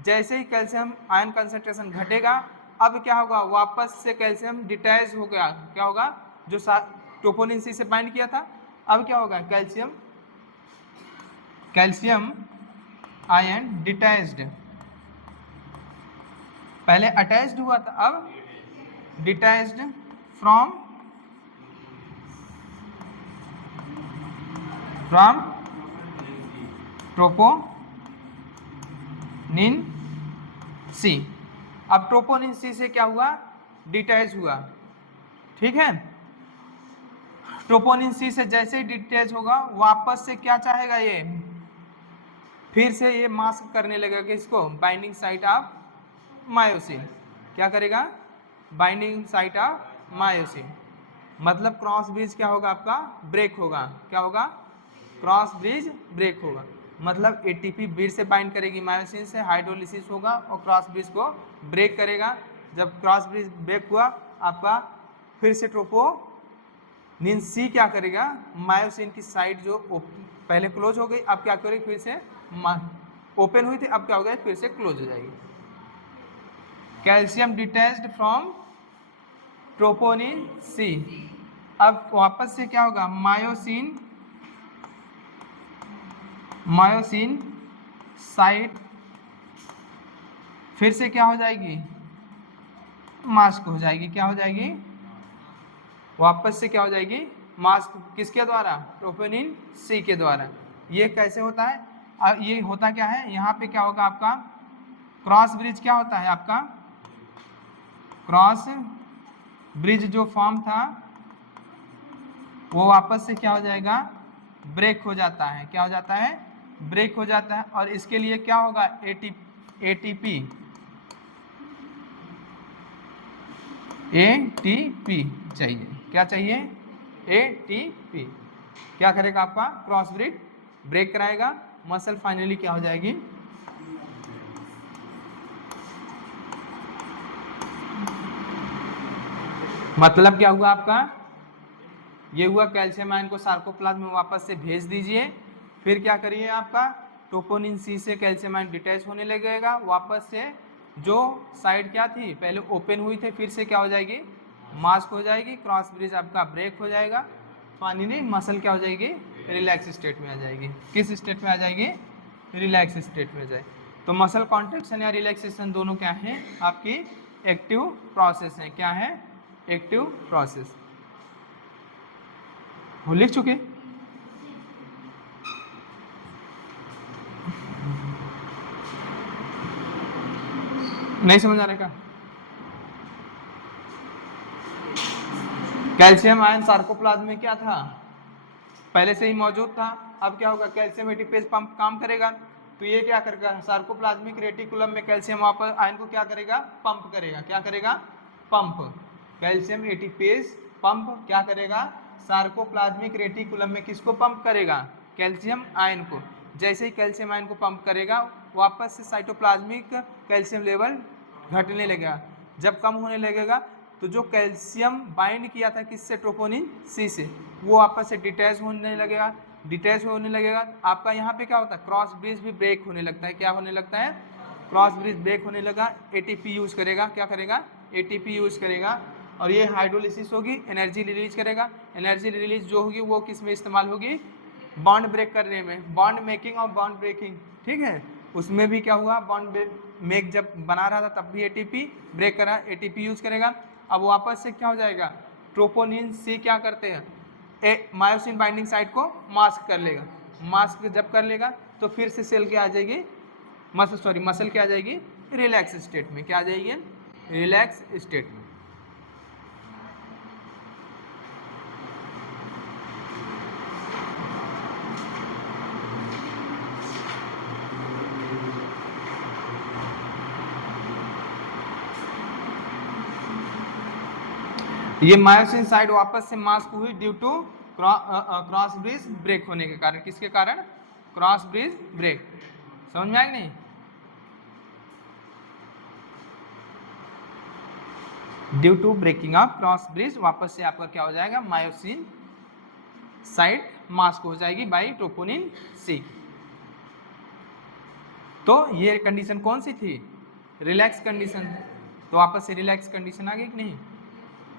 जैसे ही कैल्शियम आयन कंसंट्रेशन घटेगा, अब क्या होगा, वापस से कैल्शियम डिटैच हो गया, क्या होगा, जो ट्रोपोनिन सी से बाइंड किया था अब क्या होगा, कैल्शियम आयन डिटैच्ड, पहले अटैच्ड हुआ था, अब डिटैच्ड फ्रॉम ट्रोपोनिन सी। अब ट्रोपोनिन सी से क्या हुआ, डिटैच हुआ, ठीक है। ट्रोपोनिन सी से जैसे ही डिटैच होगा वापस से क्या चाहेगा, ये फिर से ये मास्क करने लगेगा किसको, बाइंडिंग साइट ऑफ मायोसिन। क्या करेगा, बाइंडिंग साइट ऑफ मायोसिन, मतलब क्रॉस ब्रिज क्या होगा आपका, ब्रेक होगा। क्या होगा, क्रॉस ब्रिज ब्रेक होगा, मतलब एटीपी ब्रिज से बाइंड करेगी मायोसिन से, हाइड्रोलिसिस होगा और क्रॉस ब्रिज को ब्रेक करेगा। जब क्रॉस ब्रिज ब्रेक हुआ आपका, फिर से ट्रोपोनिन सी क्या करेगा, मायोसिन की साइड जो पहले क्लोज हो गई, अब क्या करेगी, फिर से ओपन हुई थी, अब क्या हो गया, फिर से क्लोज हो जाएगी। कैल्शियम डिटैच्ड फ्रॉम ट्रोपोनिन सी, अब वापस से क्या होगा, मायोसिन साइट फिर से क्या हो जाएगी, मास्क हो जाएगी। क्या हो जाएगी, वापस से क्या हो जाएगी, मास्क, किसके द्वारा, ट्रोपोनिन सी के द्वारा। ये कैसे होता है, ये होता क्या है, यहाँ पे क्या होगा आपका, क्रॉस ब्रिज क्या होता है आपका, क्रॉस ब्रिज जो फॉर्म था वो वापस से क्या हो जाएगा, ब्रेक हो जाता है। क्या हो जाता है, ब्रेक हो जाता है, और इसके लिए क्या होगा, एटीपी चाहिए। क्या चाहिए, एटीपी। क्या करेगा आपका, क्रॉस ब्रिज ब्रेक कराएगा, मसल फाइनली क्या हो जाएगी, मतलब क्या हुआ आपका, ये हुआ कैल्शियम आयन को सार्कोप्लाज्म में वापस से भेज दीजिए। फिर क्या करिए, आपका ट्रोपोनिन सी से कैल्शियम आयन डिटैच होने लगेगा, वापस से जो साइड क्या थी पहले ओपन हुई थी, फिर से क्या हो जाएगी, मास्क हो जाएगी, क्रॉस ब्रिज आपका ब्रेक हो जाएगा, फाइनली मसल क्या हो जाएगी, रिलैक्स स्टेट में आ जाएगी। किस स्टेट में आ जाएगी, रिलैक्स स्टेट में आ जाए। तो मसल कॉन्ट्रैक्शन या रिलैक्सेशन दोनों क्या है, आपकी एक्टिव प्रोसेस है। क्या है, एक्टिव प्रोसेस। हो लिख चुके, नहीं समझ आ रहा का, कैल्शियम आयन सार्कोप्लाज्म में क्या था, पहले से ही मौजूद था। अब क्या होगा, कैल्शियम एटीपेज पंप काम करेगा, तो ये क्या करेगा, सार्कोप्लाज्मिक रेटिकुलम में कैल्शियम वापस आयन को क्या करेगा, पंप करेगा। क्या करेगा, पंप। कैल्शियम एटीपेज पंप क्या करेगा, सार्कोप्लाज्मिक रेटिकुलम में किसको पंप करेगा, कैल्शियम आयन को। जैसे ही कैल्शियम आयन को पंप करेगा, वापस से साइटोप्लाज्मिक कैल्शियम लेवल घटने लगेगा। जब कम होने लगेगा तो जो कैल्शियम बाइंड किया था किससे, ट्रोपोनिन सी से, वो वापस से डिटैच होने लगेगा। डिटैच होने लगेगा, आपका यहाँ पे क्या होता है, क्रॉस ब्रिज भी ब्रेक होने लगता है। क्या होने लगता है, क्रॉस ब्रिज ब्रेक होने लगा, एटीपी यूज करेगा। क्या करेगा, एटीपी यूज करेगा, और ये हाइड्रोलिसिस होगी, एनर्जी रिलीज करेगा। एनर्जी रिलीज जो होगी वो किस में इस्तेमाल होगी, बॉन्ड ब्रेक करने में, बॉन्ड मेकिंग और बॉन्ड ब्रेकिंग, ठीक है। उसमें भी क्या हुआ, बॉन्ड मेक जब बना रहा था तब भी एटीपी ब्रेक करा, एटीपी यूज करेगा। अब वापस से क्या हो जाएगा, ट्रोपोनिन सी क्या करते हैं, मायोसिन बाइंडिंग साइट को मास्क कर लेगा। मास्क जब कर लेगा तो फिर से सेल क्या आ जाएगी, मसल क्या आ जाएगी, रिलैक्स स्टेट में। क्या आ जाएगी, रिलैक्स स्टेट में। ये मायोसिन साइड वापस से मास्क हुई due to cross bridge break होने के कारण। किसके कारण, क्रॉस ब्रिज ब्रेक। समझ में आया कि नहीं, due to breaking of cross bridge वापस से आपका क्या हो जाएगा, मायोसिन साइड मास्क हो जाएगी बाय ट्रोपोनिन सी। तो ये कंडीशन कौन सी थी, रिलैक्स कंडीशन। तो वापस से रिलैक्स कंडीशन आ गई कि नहीं।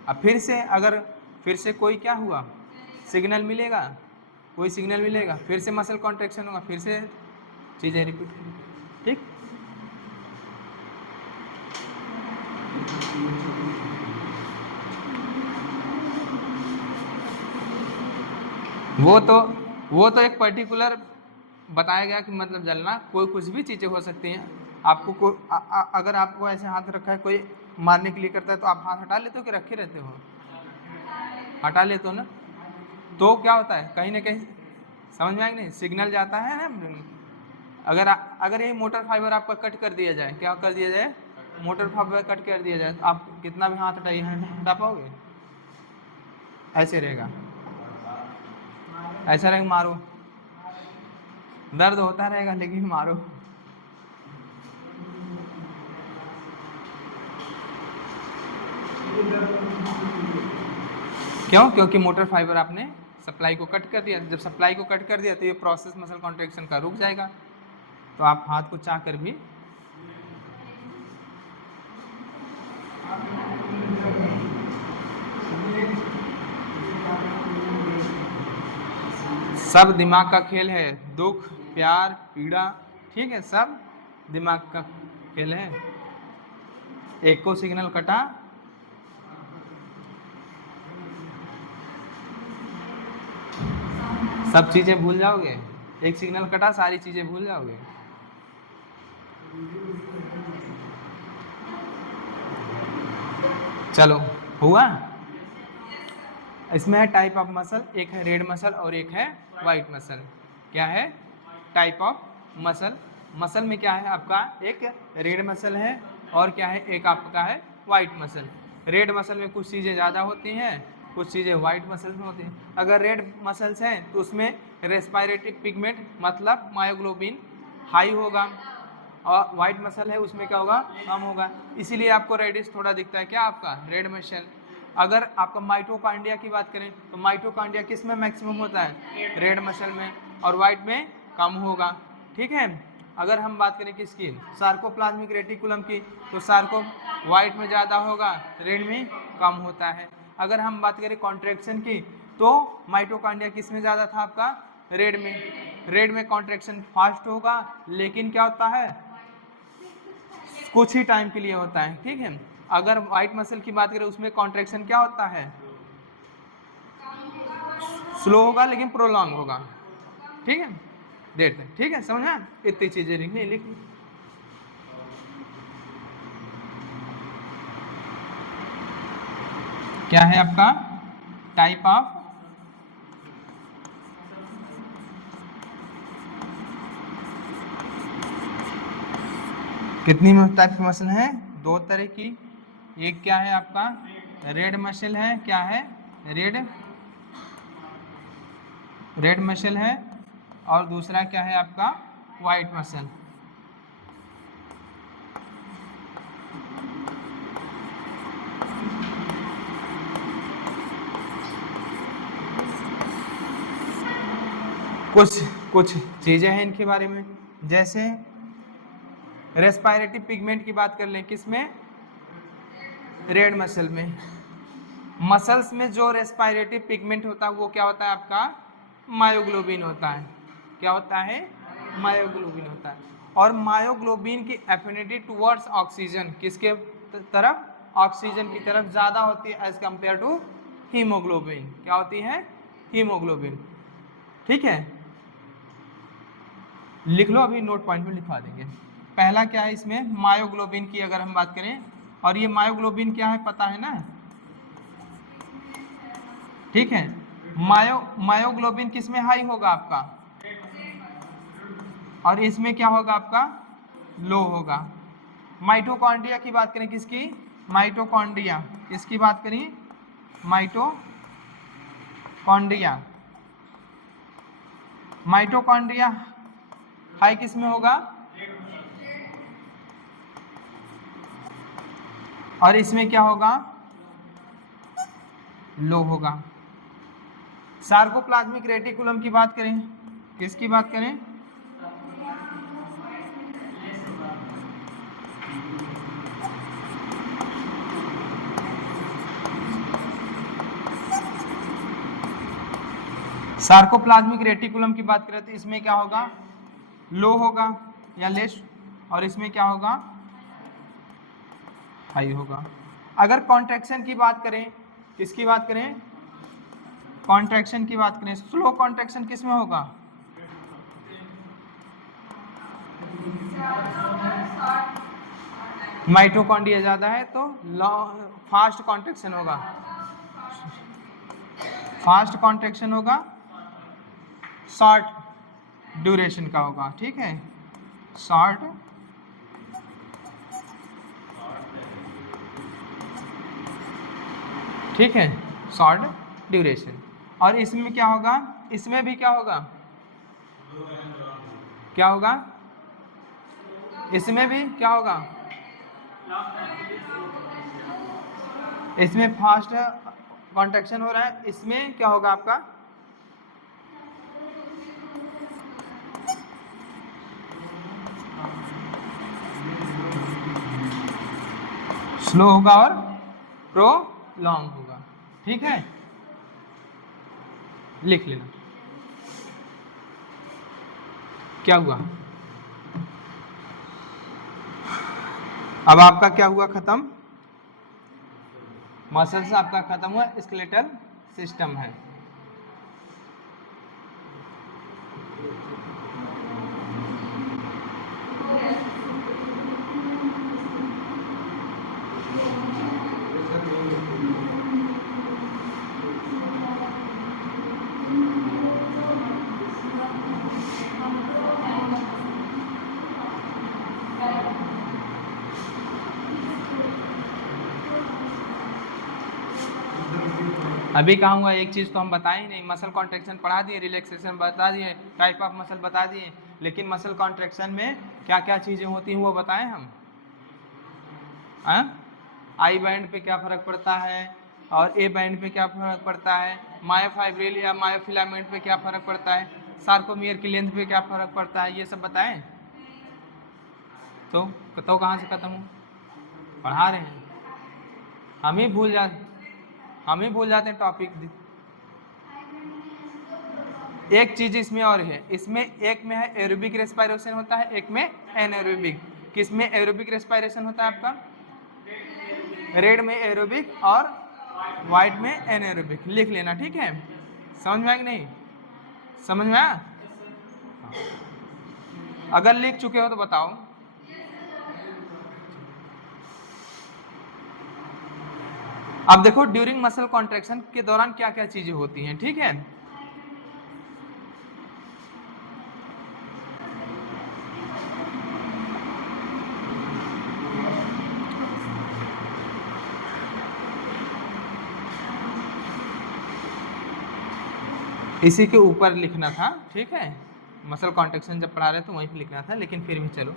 अब फिर से अगर फिर से कोई क्या हुआ, सिग्नल मिलेगा कोई सिग्नल मिलेगा, फिर से मसल कॉन्ट्रैक्शन होगा, फिर से चीज़ें रिपीट, ठीक। वो तो एक पर्टिकुलर बताया गया कि मतलब जलना कोई कुछ भी चीज़ें हो सकती हैं। आपको अगर आपको ऐसे हाथ रखा है, कोई मारने के लिए करता है, तो आप हाथ हटा लेते हो कि रखे रहते हो? हटा लेते हो ना। तो क्या होता है, कहीं ना कहीं समझ में आएगा नहीं, सिग्नल जाता है ना। अगर ये मोटर फाइबर आपका कट कर दिया जाए, क्या कर दिया जाए, मोटर फाइबर कट कर दिया जाए, तो आप कितना भी हाथ हटाइए, हटा पाओगे? ऐसे रहेगा, ऐसा रहेगा, मारो, दर्द होता रहेगा लेकिन मारो। क्यों? क्योंकि मोटर फाइबर आपने सप्लाई को कट कर दिया। जब सप्लाई को कट कर दिया तो ये प्रोसेस मसल कॉन्ट्रैक्शन का रुक जाएगा, तो आप हाथ को चाह कर भी सब दिमाग का खेल है, दुख, प्यार, पीड़ा, ठीक है, सब दिमाग का खेल है। एक को सिग्नल कटा, सब चीजें भूल जाओगे। एक सिग्नल कटा, सारी चीजें भूल जाओगे। चलो, हुआ? इसमें है टाइप ऑफ मसल, एक है रेड मसल और एक है वाइट मसल। क्या है? Type of muscle. मसल में क्या है आपका, एक रेड मसल है और क्या है, एक आपका है वाइट मसल। रेड मसल में कुछ चीज़ें ज़्यादा होती हैं, कुछ चीज़ें वाइट मसल में होती हैं। अगर रेड मसल्स हैं तो उसमें रेस्पिरेटरी पिगमेंट मतलब मायोग्लोबिन हाई होगा, और वाइट मसल है उसमें क्या होगा, कम होगा। इसीलिए आपको रेडिश थोड़ा दिखता है, क्या आपका रेड मसल। अगर आपका माइटोकॉन्ड्रिया की बात करें तो माइटोकॉन्ड्रिया किस में मैक्सिमम होता है, रेड मसल में, और वाइट में कम होगा, ठीक है। अगर हम बात करें किसकी, सार्कोप्लाज्मिक रेटिकुलम की, तो सार्को वाइट में ज़्यादा होगा, रेड में कम होता है। अगर हम बात करें कॉन्ट्रैक्शन की, तो माइटोकॉन्ड्रिया किस में ज़्यादा था आपका, रेड में। रेड में कॉन्ट्रैक्शन फास्ट होगा, लेकिन क्या होता है, कुछ ही टाइम के लिए होता है, ठीक है। अगर वाइट मसल की बात करें उसमें कॉन्ट्रैक्शन क्या होता है, स्लो होगा लेकिन प्रोलॉन्ग होगा, ठीक है। देख हैं, ठीक है, समझा? इतनी चीजें लिखनी लिख। क्या है आपका टाइप ऑफ, कितनी टाइप की मसल है, दो तरह की। एक क्या है आपका रेड मसल है, क्या है, रेड मसल है, और दूसरा क्या है आपका वाइट मसल। कुछ चीजें हैं इनके बारे में, जैसे रेस्पिरेटरी पिगमेंट की बात कर लें, किसमें, रेड मसल में। मसल्स में जो रेस्पिरेटरी पिगमेंट होता है वो क्या होता है आपका, मायोग्लोबिन होता है। क्या होता है, मायोग्लोबिन होता है। और मायोग्लोबिन की एफिनिटी टुवर्ड्स ऑक्सीजन किसके तरफ, ऑक्सीजन की तरफ ज़्यादा होती है एज कंपेयर टू हीमोग्लोबिन। क्या होती है, हीमोग्लोबिन, ठीक है। लिख लो, अभी नोट पॉइंट में लिखवा देंगे। पहला क्या है इसमें, मायोग्लोबिन की अगर हम बात करें, और ये मायोग्लोबिन क्या है पता है ना, ठीक है। मायोग्लोबिन किसमें हाई होगा आपका, और इसमें क्या होगा आपका, लो होगा। माइटोकॉन्ड्रिया की बात करें, किसकी, माइटोकॉन्ड्रिया, किसकी बात करें, माइटोकॉन्ड्रिया। माइटोकॉन्ड्रिया हाई किसमें होगा, और इसमें क्या होगा, लो होगा। सार्कोप्लाज्मिक रेटिकुलम की बात करें, किसकी बात करें, सार्कोप्लाज्मिक रेटिकुलम की बात करें तो इसमें क्या होगा, लो होगा या लेस, और इसमें क्या होगा, हाई होगा। अगर कॉन्ट्रैक्शन की बात करें, किसकी बात करें, कॉन्ट्रैक्शन की बात करें, स्लो कॉन्ट्रैक्शन किस में होगा, माइटोकॉन्ड्रिया ज्यादा है तो फास्ट कॉन्ट्रैक्शन होगा, फास्ट कॉन्ट्रैक्शन होगा, शॉर्ट ड्यूरेशन का होगा, ठीक है, शॉर्ट ठीक है, शॉर्ट ड्यूरेशन। और इसमें क्या होगा, इसमें भी क्या होगा, क्या होगा, इसमें भी क्या होगा, इसमें फास्ट कॉन्ट्रैक्शन हो रहा है, इसमें क्या होगा आपका, स्लो होगा और प्रोलॉन्ग होगा, ठीक है, लिख लेना। क्या हुआ, अब आपका क्या हुआ, खत्म, मसल्स आपका खत्म हुआ, स्केलेटल सिस्टम है। अभी कहाँ हुआ, एक चीज़ तो हम बताए ही नहीं, मसल कॉन्ट्रैक्शन पढ़ा दिए, रिलैक्सेशन बता दिए, टाइप ऑफ मसल बता दिए, लेकिन मसल कॉन्ट्रैक्शन में क्या क्या चीज़ें होती हैं वो बताएं हम। आई बैंड पे क्या फ़र्क पड़ता है और ए बैंड पे क्या फ़र्क पड़ता है, मायोफाइब्रिल या मायोफिलामेंट पे क्या फ़र्क पड़ता है, सार्कोमियर की लेंथ पे क्या फ़र्क पड़ता है, ये सब बताएं। तो कहाँ से खत्म हो, पढ़ा रहे हैं, हम ही भूल जाते हैं टॉपिक। एक चीज इसमें और है, इसमें एक में है एरोबिक रेस्पिरेशन होता है, एक में एनारोबिक। किसमें एरोबिक रेस्पिरेशन होता है आपका, रेड में एरोबिक और व्हाइट में एनारोबिक, लिख लेना, ठीक है, समझ में आया कि नहीं, समझ में आया, अगर लिख चुके हो तो बताओ। अब देखो ड्यूरिंग मसल कॉन्ट्रैक्शन के दौरान क्या क्या चीजें होती हैं, ठीक है, इसी के ऊपर लिखना था, ठीक है, मसल कॉन्ट्रैक्शन जब पढ़ा रहे तो वहीं पे लिखना था, लेकिन फिर भी चलो।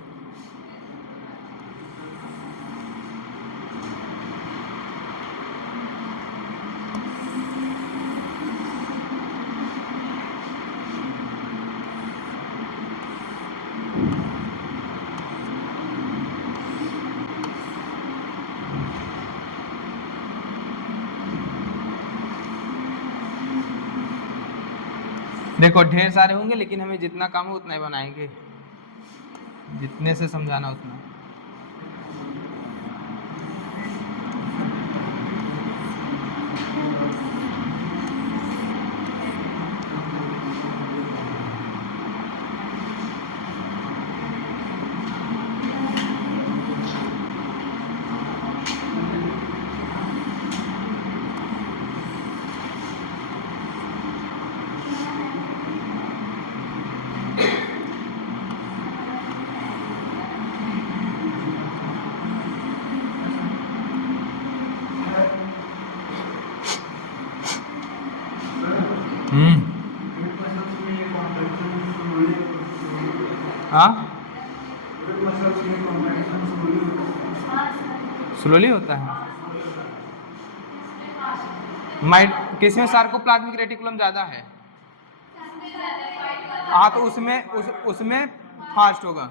देखो ढेर सारे होंगे, लेकिन हमें जितना काम हो उतना ही बनाएंगे, जितने से समझाना उतना। हाँ स्लोली होता है, माइट किसमें सार्कोप्लाज्मिक रेटिकुलम ज्यादा है, हाँ तो उसमें फास्ट होगा,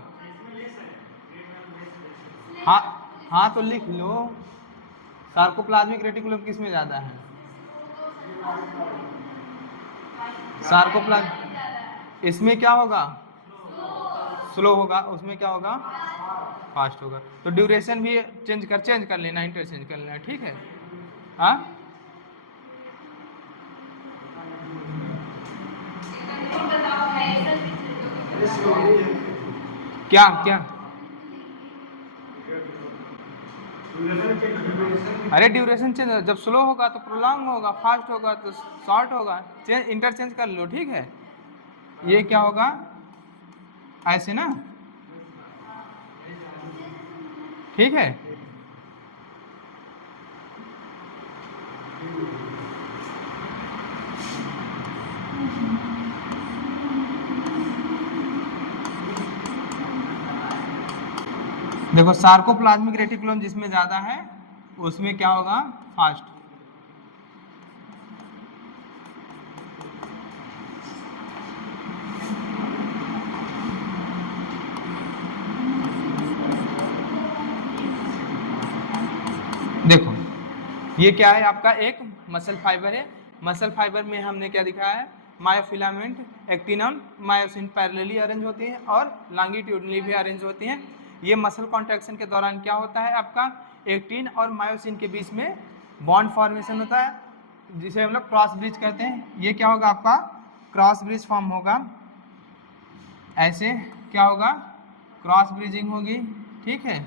हाँ तो लिख लो, सार्कोप्लाज्मिक रेटिकुलम किसमें ज्यादा है, सार्कोप्लाज्म इसमें क्या होगा, स्लो होगा, उसमें क्या होगा, फास्ट होगा। तो ड्यूरेशन भी चेंज कर लेना, इंटरचेंज कर लेना, ठीक है। हाँ क्या क्या, अरे ड्यूरेशन चेंज, जब स्लो होगा तो प्रोलॉन्ग होगा, फास्ट होगा तो शॉर्ट होगा, चेंज इंटरचेंज कर लो, ठीक है। ये क्या होगा, ऐसे ना, ठीक है। देखो सार्कोप्लाज्मिक रेटिकुलम जिसमें ज्यादा है उसमें क्या होगा, फास्ट। देखो ये क्या है आपका, एक मसल फाइबर है। मसल फाइबर में हमने क्या दिखाया है, मायोफिलामेंट, एक्टिन और मायोसिन पैरेलली अरेंज होती हैं और लॉन्गिट्यूडनली भी अरेंज होती हैं। ये मसल कॉन्ट्रैक्शन के दौरान क्या होता है आपका, एक्टिन और मायोसिन के बीच में बॉन्ड फॉर्मेशन होता है जिसे हम लोग क्रॉस ब्रिज कहते हैं। ये क्या होगा आपका, क्रॉस ब्रिज फॉर्म होगा, ऐसे क्या होगा, क्रॉस ब्रिजिंग होगी, ठीक है।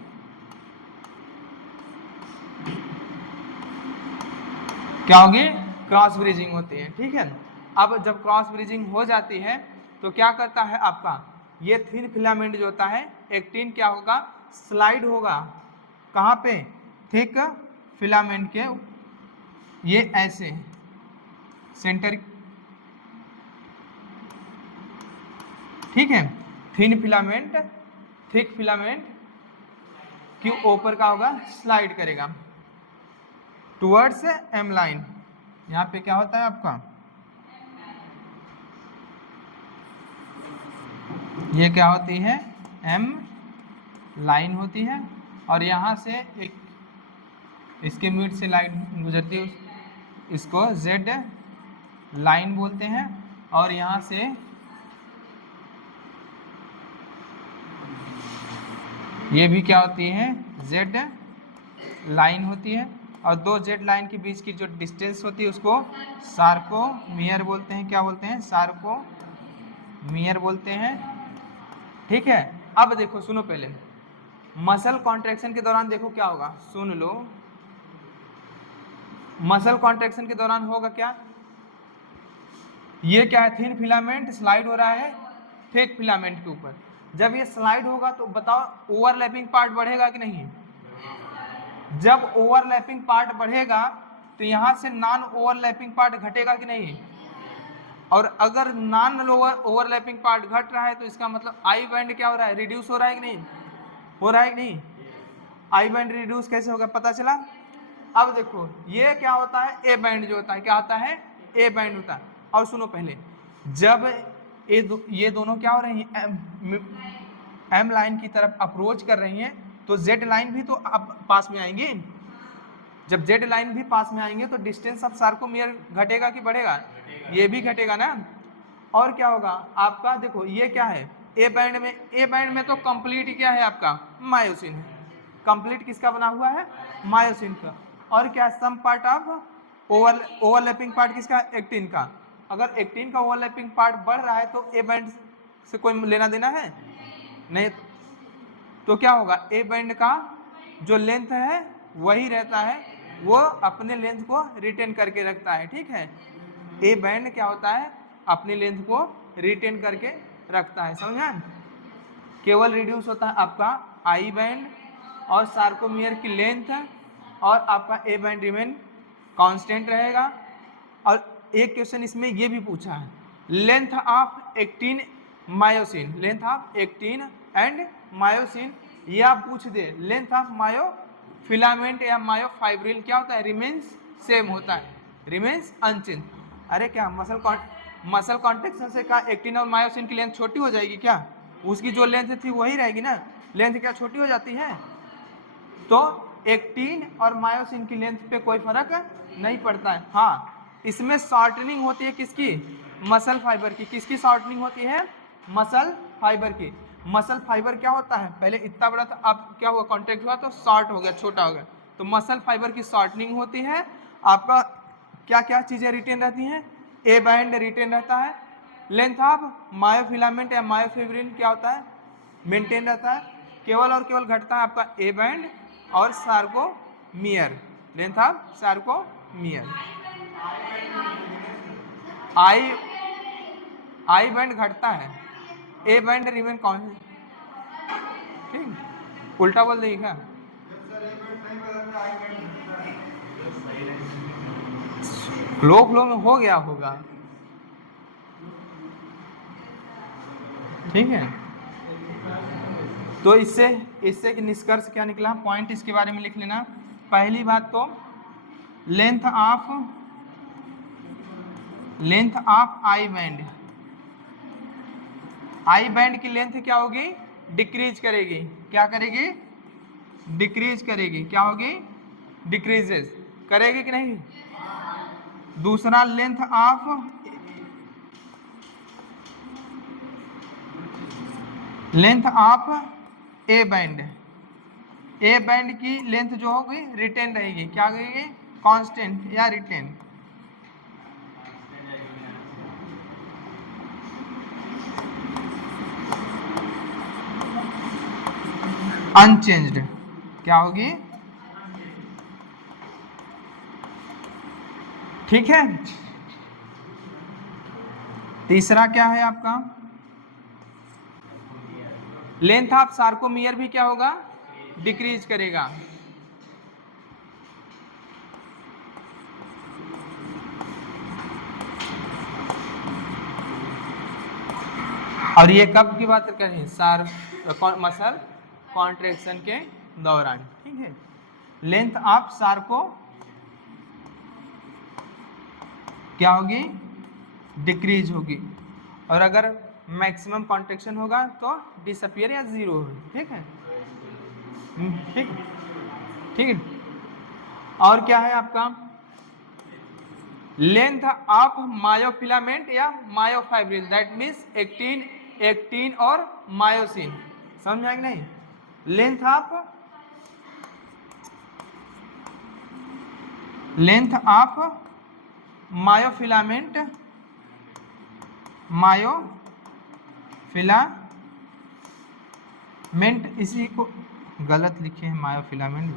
क्या होगी, क्रॉस ब्रिजिंग होती है, ठीक है। अब जब क्रॉस ब्रिजिंग हो जाती है तो क्या करता है आपका, ये थिन फिलामेंट जो होता है एक्टिन क्या होगा, स्लाइड होगा, कहाँ पे, थिक फिलामेंट के ये ऐसे सेंटर, ठीक है। थिन फिलामेंट थिक फिलामेंट के ऊपर का होगा, स्लाइड करेगा टुवर्ड्स एम लाइन। यहाँ पे क्या होता है आपका, ये क्या होती है, एम लाइन होती है और यहाँ से एक इसके मिड से लाइन गुजरती है, इसको जेड लाइन बोलते हैं। और यहाँ से ये भी क्या होती है, जेड लाइन होती है। और दो जेड लाइन के बीच की जो डिस्टेंस होती है उसको सार्कोमियर बोलते हैं। क्या बोलते हैं, सार्कोमियर बोलते हैं, ठीक है। अब देखो सुनो, पहले मसल कॉन्ट्रैक्शन के दौरान देखो क्या होगा, सुन लो। मसल कॉन्ट्रैक्शन के दौरान होगा क्या, ये क्या है, थिन फिलामेंट स्लाइड हो रहा है थिक फिलामेंट के ऊपर। जब ये स्लाइड होगा तो बताओ ओवरलैपिंग पार्ट बढ़ेगा कि नहीं। जब ओवरलैपिंग पार्ट बढ़ेगा तो यहां से नॉन ओवरलैपिंग पार्ट घटेगा कि नहीं। और अगर नॉन ओवरलैपिंग पार्ट घट रहा है तो इसका मतलब आई बैंड क्या हो रहा है, रिड्यूस हो रहा है कि नहीं, हो रहा है कि नहीं। आई बैंड रिड्यूस कैसे होगा, पता चला। अब देखो ये क्या होता है, ए बैंड जो होता है, क्या होता है, ए बैंड होता है। और सुनो पहले, जब ये दोनों क्या हो रही हैं, एम लाइन की तरफ अप्रोच कर रही हैं तो जेड लाइन भी तो अब पास में आएंगे। जब जेड लाइन भी पास में आएंगे तो डिस्टेंस ऑफ सार्कोमियर घटेगा कि बढ़ेगा, ये भी घटेगा ना। और क्या होगा आपका, देखो ये क्या है, ए बैंड में तो कंप्लीट क्या है आपका, मायोसिन है। कंप्लीट किसका बना हुआ है, मायोसिन का। और क्या, some part of overlapping part किसका, एक्टिन का। अगर एक्टिन का ओवरलैपिंग पार्ट बढ़ रहा है तो ए बैंड से कोई लेना देना है नहीं। तो क्या होगा, ए बैंड का जो लेंथ है वही रहता है, वो अपने लेंथ को रिटेन करके रखता है, ठीक है। ए बैंड क्या होता है, अपनी लेंथ को रिटेन करके रखता है, समझा। केवल रिड्यूस होता है आपका आई बैंड और सार्कोमियर की लेंथ, और आपका ए बैंड रिमेन कांस्टेंट रहेगा। और एक क्वेश्चन इसमें ये भी पूछा है, length of actin myosin, length of actin and myosin, ये आप पूछ दे, लेंथ ऑफ मायो फिलामेंट या मायोफाइब्रिल क्या होता है, रिमेन्स सेम होता है, रिमेन्स अनचेंज। अरे क्या मसल कॉन्ट्रैक्शन से क्या एक्टिन और मायोसिन की लेंथ छोटी हो जाएगी क्या, उसकी जो लेंथ थी वही रहेगी ना, लेंथ क्या छोटी हो जाती है। तो एक्टिन और मायोसिन की लेंथ पे कोई फर्क नहीं पड़ता है। हाँ, इसमें शॉर्टनिंग होती है किसकी, मसल फाइबर की। किसकी शॉर्टनिंग होती है? मसल फाइबर की। मसल फाइबर क्या होता है? पहले इतना बड़ा था, अब क्या हुआ? कॉन्ट्रैक्ट हुआ तो शॉर्ट हो गया, छोटा हो गया। तो मसल फाइबर की शॉर्टनिंग होती है। आपका क्या क्या चीजें रिटेन रहती हैं? ए बैंड रिटेन रहता है। लेंथ ऑफ मायोफिलामेंट या मायोफिब्रिल क्या होता है? मेंटेन रहता है। केवल और केवल घटता है आपका ए बैंड और sarcomere. Length of sarcomere. I I band घटता है, ए बैंड रिमेन कौन? ठीक, उल्टा बोल देगी क्या? फ्लो में हो गया होगा। ठीक है, तो इससे इससे निष्कर्ष क्या निकला? पॉइंट इसके बारे में लिख लेना। पहली बात तो length of I band, I band की लेंथ क्या होगी? डिक्रीज करेगी। क्या करेगी? डिक्रीज करेगी। क्या होगी? डिक्रीजेस करेगी कि नहीं? दूसरा length of A band, A band की लेंथ जो होगी रिटेन रहेगी। क्या रहेगी? कांस्टेंट या रिटेन। अनचेंज्ड। क्या होगी? ठीक है। तीसरा क्या है आपका? लेंथ ऑफ सार्कोमियर भी क्या होगा? डिक्रीज करेगा। और ये कब की बात कर रहे हैं? मसल कॉन्ट्रैक्शन के दौरान। ठीक है, लेंथ ऑफ सार्को क्या होगी? डिक्रीज होगी। और अगर मैक्सिमम कॉन्ट्रैक्शन होगा तो डिसअपियर या जीरो होगी। ठीक है, ठीक ठीक है। और क्या है आपका? लेंथ ऑफ मायोफिलामेंट या मायोफाइब्रिल, दैट मीन्स एक्टिन और मायोसिन। समझ में आएगा नहीं? लेंथ ऑफ मायोफिलामेंट इसी को गलत लिखे हैं, मायोफिलामेंट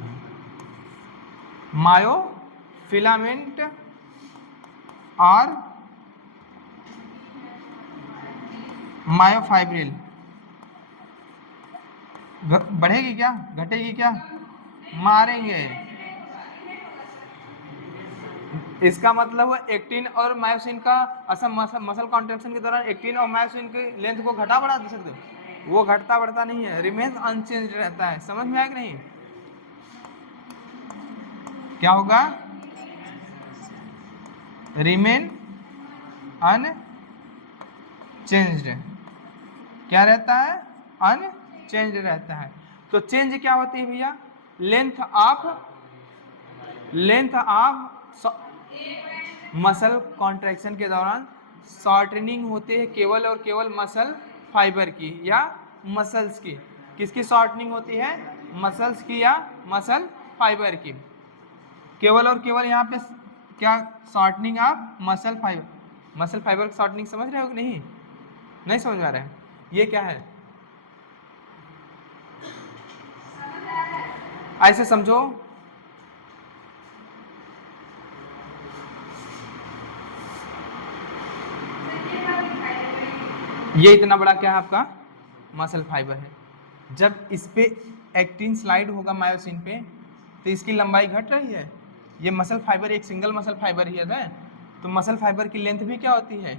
और मायोफाइब्रिल बढ़ेगी क्या? घटेगी क्या? मारेंगे। इसका मतलब है एक्टिन और मायोसिन का असम मसल कॉन्ट्रैक्शन के दौरान एक्टिन और मायोसिन की लेंथ को घटा बढ़ा दे सकते हो? वो घटता बढ़ता नहीं है, रिमेन्स अनचेंज रहता है। समझ में आया कि नहीं? क्या होगा? Remain unchanged. क्या रहता है? अनचेंज्ड रहता है। तो चेंज क्या होती है भैया? लेंथ ऑफ मसल कॉन्ट्रैक्शन के दौरान शॉर्टनिंग होती है केवल और केवल मसल फाइबर की या मसल्स की। किसकी शॉर्टनिंग होती है? मसल्स की या मसल फाइबर की। केवल और केवल यहाँ पे क्या? Shortening of muscle fibre. Muscle fibre की शॉर्टनिंग समझ रहे हो कि नहीं? नहीं समझ आ रहा है? ये क्या है? ऐसे समझो, ये इतना बड़ा क्या है आपका? मसल फाइबर है। जब इस पे एक्टिन स्लाइड होगा मायोसिन पे तो इसकी लंबाई घट रही है। ये मसल फाइबर एक सिंगल मसल फाइबर ही है, तो मसल फाइबर की लेंथ भी क्या होती है?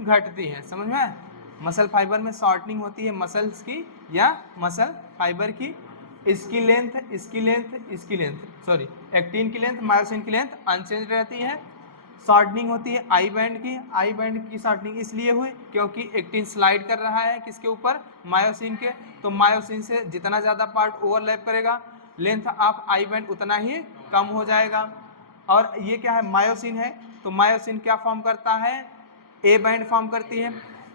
घटती है। समझ में आया? मसल फाइबर में शॉर्टनिंग होती है मसल्स की या मसल फाइबर की। इसकी लेंथ सॉरी, एक्टिन की लेंथ मायोसिन की लेंथ अनचेंज रहती है। शॉर्टनिंग होती है आई बैंड की। आई बैंड की शॉर्टनिंग इसलिए हुई क्योंकि एक्टिन स्लाइड कर रहा है किसके ऊपर? मायोसिन के। तो मायोसिन से जितना ज़्यादा पार्ट ओवरलैप करेगा लेंथ ऑफ आई बैंड उतना ही कम हो जाएगा। और ये क्या है? मायोसिन है। तो मायोसिन क्या फॉर्म करता है? ए बैंड फॉर्म करती है।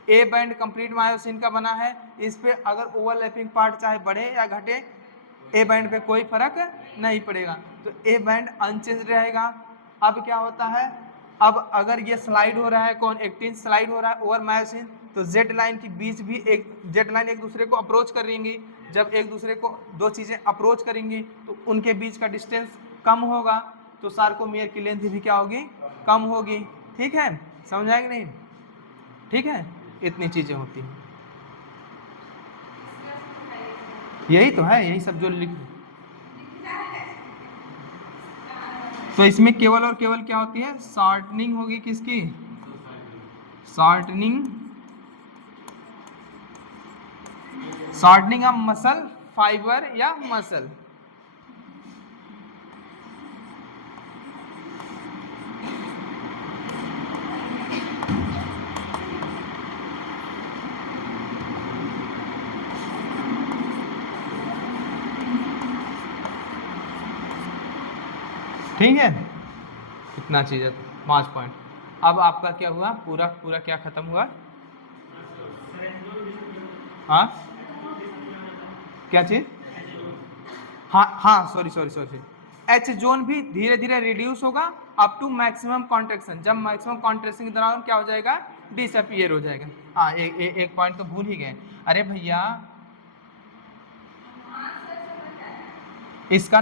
ए बैंड कंप्लीट मायोसिन का बना है। इस पे अगर ओवरलैपिंग पार्ट चाहे बढ़े या घटे, ए बैंड पे कोई फर्क नहीं पड़ेगा, तो ए बैंड अनचेंज रहेगा। अब क्या होता है, अब अगर ये स्लाइड हो रहा है, कौन एक्टिन स्लाइड हो रहा है ओवर मायोसिन, तो जेड लाइन के बीच भी जेड लाइन एक दूसरे को अप्रोच कर रहेंगी। जब एक दूसरे को दो चीजें अप्रोच करेंगी तो उनके बीच का डिस्टेंस कम होगा, तो सार्कोमियर की लेंथ भी क्या होगी, कम होगी। ठीक है, समझ आएगा नहीं? ठीक है, इतनी चीजें होती हैं। यही तो है, यही सब जो लिख, तो इसमें केवल और केवल क्या होती है, शॉर्टनिंग होगी। किसकी? Shortening, shortening of muscle fibre या मसल। ठीक है, इतना चीज है, 5 पॉइंट। अब आपका क्या हुआ, पूरा पूरा क्या खत्म हुआ? हाँ, क्या चीज? हाँ हाँ, sorry sorry sorry, H zone भी धीरे धीरे रिड्यूस होगा अप टू मैक्सिमम कॉन्ट्रेक्शन। जब मैक्सिमम कॉन्ट्रेक्शन के दौरान क्या हो जाएगा, डिसअपियर हो जाएगा। हाँ, एक पॉइंट तो भूल ही गए। अरे भैया, इसका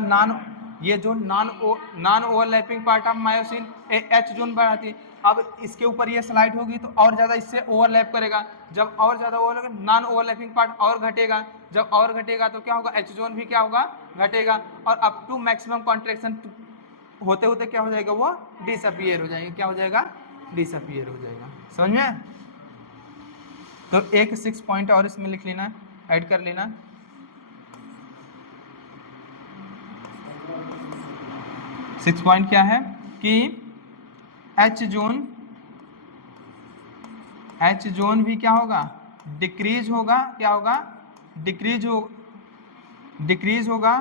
ये जो non overlapping part of myosin H zone बढ़ाती है। अब इसके ऊपर ये स्लाइड होगी तो और ज़्यादा इससे ओवरलैप करेगा। जब और ज़्यादा ओवरलैप, नॉन ओवरलैपिंग पार्ट और घटेगा। जब और घटेगा तो क्या होगा, एच जोन भी क्या होगा, घटेगा। और अप टू मैक्सिमम कॉन्ट्रैक्शन होते होते क्या हो जाएगा, वो डिसअपियर हो जाएगा। क्या हो जाएगा, डिसअपियर हो जाएगा। समझ में? तो एक 6 पॉइंट और इसमें लिख लेना, ऐड कर लेना। सिक्स पॉइंट क्या है कि एच जोन भी क्या होगा, डिक्रीज होगा। क्या होगा, डिक्रीज होगा।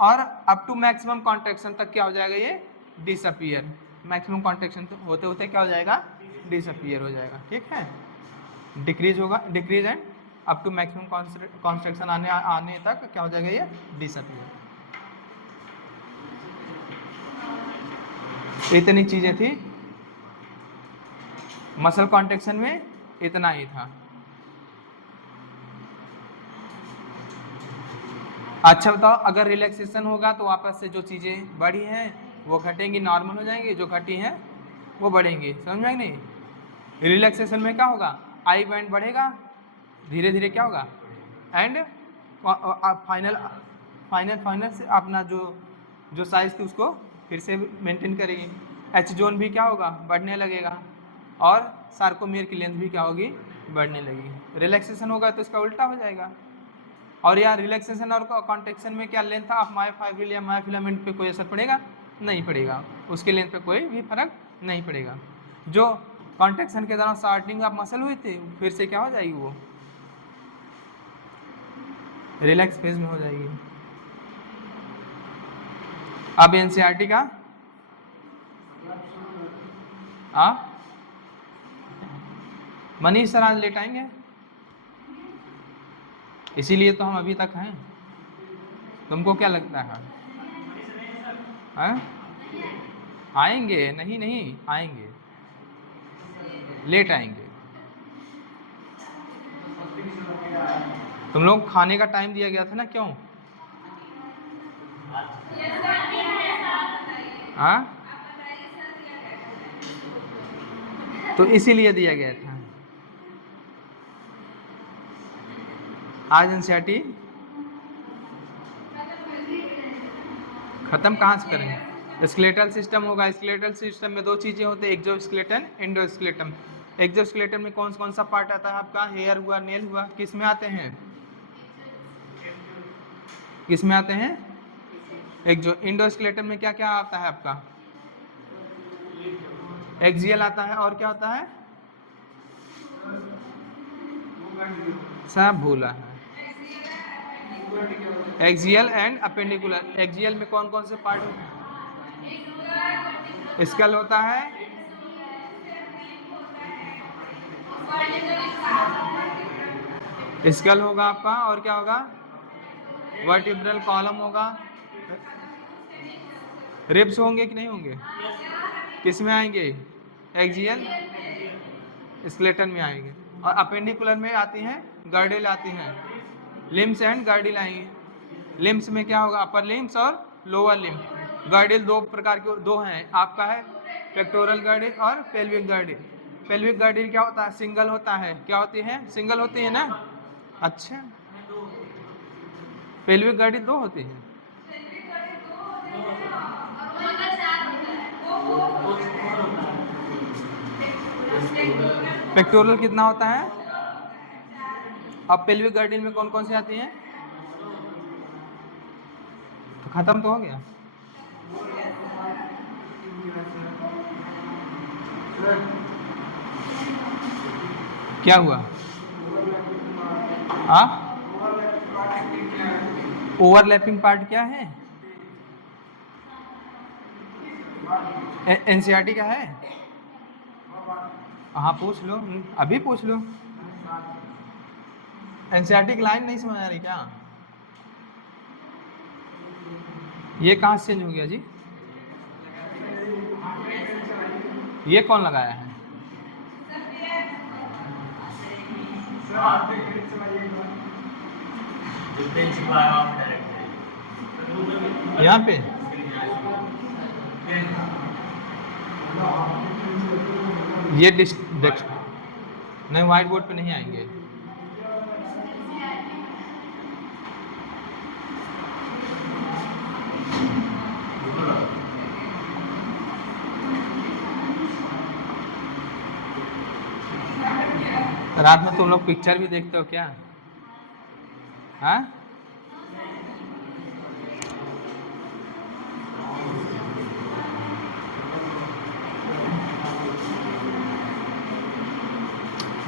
और अप टू मैक्सिमम कॉन्ट्रैक्शन तक क्या हो जाएगा, ये डिसअपियर। मैक्सिमम कॉन्ट्रैक्शन तो होते होते क्या हो जाएगा, डिसअपियर हो जाएगा। ठीक है, डिक्रीज होगा, decrease and up to maximum contraction आने तक क्या हो जाएगा, ये डिसअपियर। इतनी चीजें थी मसल कॉन्ट्रैक्शन में, इतना ही था। अच्छा बताओ, अगर रिलैक्सेशन होगा तो वापस से जो चीजें बढ़ी हैं वो घटेंगी, नॉर्मल हो जाएंगी, जो घटी हैं वो बढ़ेंगी। समझ में नहीं? रिलैक्सेशन में क्या होगा, आई बैंड बढ़ेगा धीरे धीरे, क्या होगा, एंड फाइनल से अपना जो साइज थी उसको फिर से मेंटेन करेगी। एच जोन भी क्या होगा, बढ़ने लगेगा। और सार्कोमियर की लेंथ भी क्या होगी, बढ़ने लगेगी। रिलैक्सेशन होगा तो इसका उल्टा हो जाएगा। और यहाँ रिलैक्सेशन और कॉन्ट्रैक्शन में क्या लेंथ ऑफ मायोफाइब्रिल या मायोफिलामेंट पे कोई असर पड़ेगा, नहीं पड़ेगा। उसके लेंथ पे कोई भी फर्क नहीं पड़ेगा। जो कॉन्ट्रैक्शन के दौरान शॉर्टनिंग ऑफ मसल हुई थी, फिर से क्या हो जाएगी, वो रिलैक्स फेज में हो जाएगी। अब एनसीईआरटी का मनीष सर आज लेट आएंगे, इसीलिए तो हम अभी तक हैं। तुमको क्या लगता है, आएंगे? नहीं आएंगे, लेट आएंगे। तुम लोग खाने का टाइम दिया गया था ना, क्यों? हाँ, तो इसीलिए दिया गया था। आज एनसीईआरटी खत्म कहाँ से करेंगे? स्केलेटल सिस्टम होगा। स्केलेटल सिस्टम में दो चीजें होती है, एक्सोस्केलेटन, एंडोस्केलेटन। एक्सोस्केलेटन में कौन कौन सा पार्ट आता है आपका, हेयर हुआ, नेल हुआ, किस में आते हैं, किस में आते हैं, एंडोस्केलेटन में क्या क्या आता है आपका, एक्सियल आता है, और क्या होता है, सब भूला है, एक्सियल एंड अपेंडिकुलर। एक्सियल में कौन कौन से पार्ट होते हैं, स्कल होता है, स्कल होगा आपका, और क्या होगा, वर्टिब्रल कॉलम होगा, रिब्स होंगे कि नहीं होंगे, किस में आएंगे, एक्सियल स्केलेटन में आएंगे, और अपेंडिकुलर में आती हैं गर्डिल आती हैं, लिम्स एंड गर्डिल आएंगे। लिम्स में क्या होगा, अपर लिम्स और लोअर लिम। गर्डिल दो प्रकार के दो हैं आपका, है पेक्टोरल गर्डिल और पेल्विक गर्डिल। पेल्विक गर्डिल क्या होता है, सिंगल होता है, क्या होती है, सिंगल होती है ना। अच्छा, पेल्विक गर्डिल दो होती है, पेक्टोरल कितना होता है। अब पेल्विक गर्डिल में कौन कौन सी आती हैं, तो खत्म तो हो गया। क्या हुआ, ओवरलैपिंग पार्ट क्या है, एनसीईआरटी का है, हाँ पूछ लो, अभी पूछ लो। एनसीईआरटी की लाइन नहीं समझ आ रही क्या, ये कहाँ से चेंज हो गया जी, ये कौन लगाया है, यहाँ पे, ये नहीं, व्हाइट बोर्ड पे नहीं आएंगे। रात में तुम लोग पिक्चर भी देखते हो क्या, हाँ,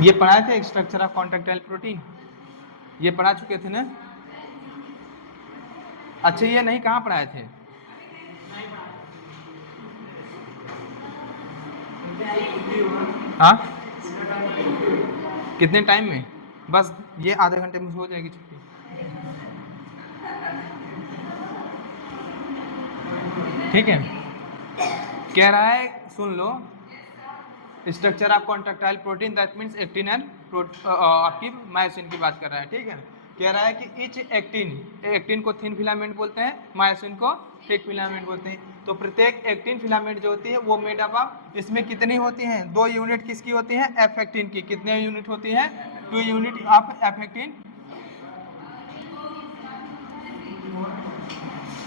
ये पढ़ाए थे स्ट्रक्चर ऑफ कॉन्ट्रैक्टाइल प्रोटीन, ये पढ़ा चुके थे ना। अच्छा, ये नहीं, कहाँ पढ़ाए थे, हाँ, कितने टाइम में, बस ये आधे घंटे में हो जाएगी छुट्टी। ठीक है, कह रहा है, सुन लो, structure of contractile protein, that means actin and आपकी मायोसिन की बात कर रहा है। ठीक है, कह रहा है कि इच एक्टिन को थिन फिलामेंट बोलते हैं, मायोसिन को थिक फिलामेंट बोलते हैं। तो प्रत्येक एक्टिन फिलामेंट जो होती है वो मेड अप ऑफ, इसमें कितनी होती हैं, 2 यूनिट किसकी होती हैं, एफ एक्टिन की। कितने यूनिट होती हैं, 2 unit of F actin,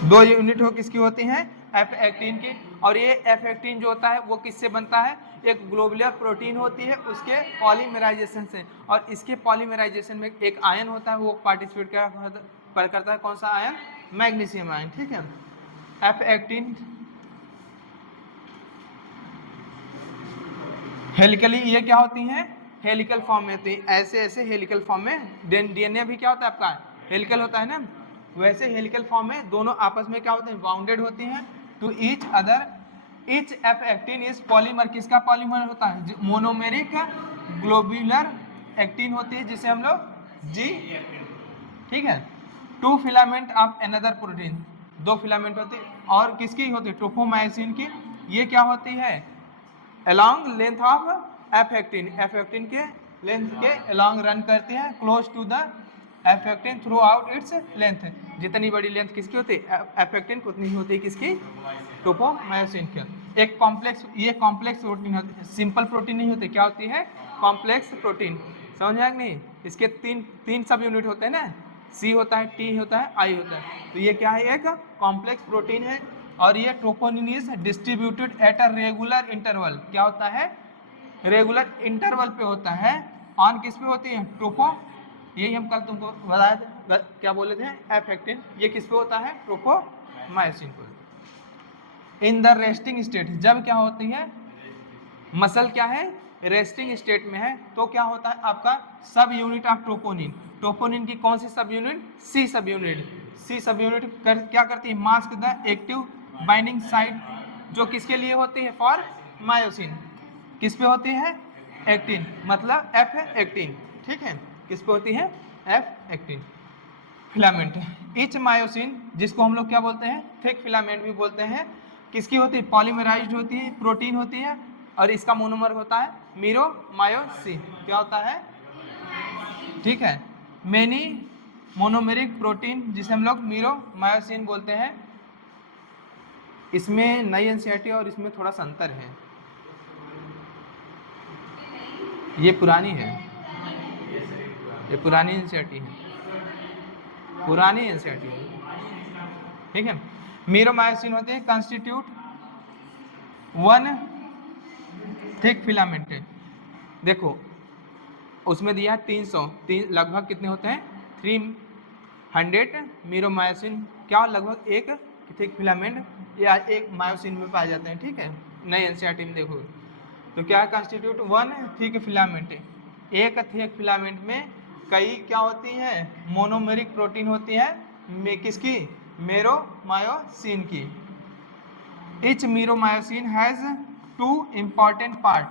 2 unit हो किसकी होती हैं, एफ एक्टिन की। और ये एफ एक्टिन जो होता है वो किससे बनता है, एक ग्लोबुलर प्रोटीन होती है उसके पॉलीमराइजेशन से, और इसके पॉलीमराइजेशन में एक आयन होता है, वो पार्टिसिपेट करता है, कौन सा आयन, मैग्नीशियम आयन। ठीक है, एफ एक्टिन हेलिकली ये क्या होती हैं, हेलिकल फॉर्म में होती है, ऐसे ऐसे हेलिकल फॉर्म में। डीएनए भी क्या होता है आपका, हेलिकल होता है ना, वैसे हेलिकल फॉर्म में दोनों आपस में क्या होते हैं, बाउंडेड होती हैं to each other. Each F actin is polymer, किसका पॉलीमर होता है, मोनोमेरिक ग्लोबुलर एक्टिन होती है, जिसे हम लोग जी, ठीक है। 2 filament of another protein, 2 filament होती है, और किसकी होती है, ट्रोपोमायोसिन की। ये क्या होती है, along length of F actin, F actin के लेंथ के along रन करती है, close to the F actin throughout its length. जितनी बड़ी लेंथ किसकी होती है, एफ एक्टिन को उतनी होती है किसकी, ट्रोपोमायोसिन की। एक कॉम्प्लेक्स, ये कॉम्प्लेक्स प्रोटीन होती है, सिंपल प्रोटीन नहीं होती, क्या होती है, कॉम्प्लेक्स प्रोटीन। समझ आया कि नहीं, इसके तीन सब यूनिट होते हैं ना, सी होता है, टी होता है, आई होता है। तो ये क्या है, एक कॉम्प्लेक्स प्रोटीन है, और ये troponin is distributed at a regular interval. क्या होता है, रेगुलर इंटरवल पे होता है। ऑन किस पे होती है, ट्रोपो, यही हम कल तुमको बताए थे, क्या बोले थे, एफ एक्टिन। ये किस पे होता है, ट्रोपोमायोसिन पे। इन द रेस्टिंग स्टेट, जब क्या होती है, मसल क्या है, रेस्टिंग स्टेट में है, तो क्या होता है आपका सब यूनिट ऑफ ट्रोपोनिन। ट्रोपोनिन की कौन सी सब यूनिट, सी सब यूनिट। सी सब यूनिट क्या करती है, mask the active binding site, जो किसके लिए होती है, फॉर मायोसिन। किस पे होती है, एक्टिन, मतलब एफ एक्टिन, ठीक है, किस पे होती है, F actin filament. Etch myosin, जिसको हम लोग क्या बोलते हैं, थिक फिलामेंट भी बोलते हैं, किसकी होती है, पॉलीमराइज्ड होती है, प्रोटीन होती है, और इसका मोनोमर होता है मीरोमायोसिन। क्या होता है, ठीक है, मेनी मोनोमेरिक प्रोटीन, जिसे हम लोग मीरोमायोसिन बोलते हैं। इसमें नई एनसीईआरटी और इसमें थोड़ा सा अंतर है, ये पुरानी है, ये पुरानी एनसीईआरटी है, पुरानी एनसीईआरटी है, ठीक है। मीरोमायोसिन होते हैं कंस्टिट्यूट वन थिक फिलामेंट। देखो उसमें दिया 300, लगभग कितने होते हैं, 300 मीरोमायोसिन, क्या लगभग एक थिक फिलामेंट या एक मायोसिन में पाए जाते हैं, ठीक है, नई एनसीईआरटी में देखो तो क्या कंस्टिट्यूट वन थिक फिलामेंट, एक थिक फिलामेंट में कई क्या होती हैं, मोनोमेरिक प्रोटीन होती है, किसकी, मीरोमायोसिन की। Etch meromyosin has 2 important part,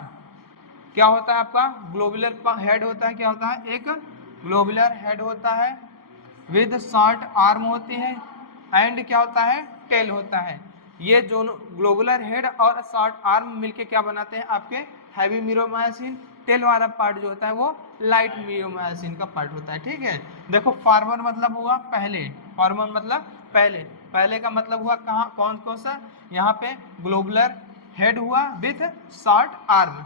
क्या होता है आपका, ग्लोबुलर हेड होता है, क्या होता है, एक ग्लोबुलर हेड होता है विद शॉर्ट आर्म होती है, एंड क्या होता है, टेल होता है। ये जो ग्लोबुलर हेड और शॉर्ट आर्म मिलके क्या बनाते हैं, आपके हैवी मीरोमायोसिन। टेल वाला पार्ट जो होता है वो लाइट मीरोमायोसिन का पार्ट होता है, ठीक है। देखो फॉर्मर मतलब हुआ पहले, फॉर्मर मतलब पहले, पहले का मतलब हुआ कहाँ, कौन कौन सा, यहाँ पे ग्लोबुलर हेड हुआ विथ शॉर्ट आर्म,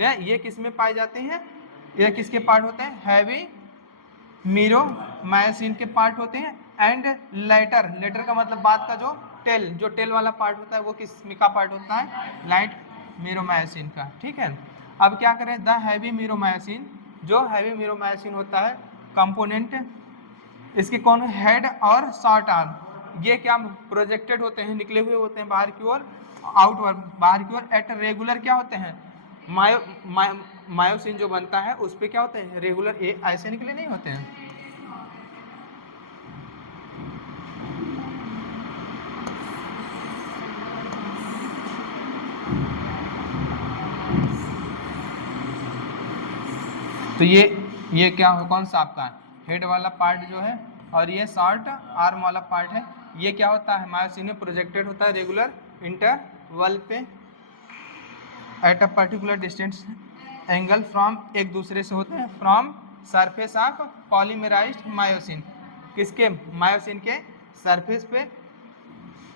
ये किस में पाए जाते हैं, ये किसके पार्ट होते हैं, हैवी मीरोमायोसिन के पार्ट होते हैं। एंड लेटर, लेटर का मतलब बाद का जो टेल, जो टेल वाला पार्ट होता है वो किस का पार्ट होता है, लाइट मीरोमायोसिन का, ठीक है। अब क्या करें, द हैवी मीरोमायोसिन, जो हैवी मीरोमायोसिन होता है कंपोनेंट, इसके कौन, हेड और शॉर्ट आर्म, ये क्या प्रोजेक्टेड होते हैं, निकले हुए होते हैं बाहर की ओर, आउटवर्ड बाहर की ओर, एट रेगुलर क्या होते हैं, मायोसिन जो बनता है उस पे क्या होते हैं, रेगुलर, ये ऐसे निकले नहीं होते हैं। तो ये क्या हो, कौन सा आपका हेड वाला पार्ट जो है, और ये शॉर्ट आर्म वाला पार्ट है, ये क्या होता है, मायोसिन में प्रोजेक्टेड होता है रेगुलर इंटरवल पे at a particular distance angle from, एक दूसरे से होते हैं, फ्रॉम सरफेस ऑफ पॉलीमराइज्ड मायोसिन, किसके, मायोसिन के सरफेस पे,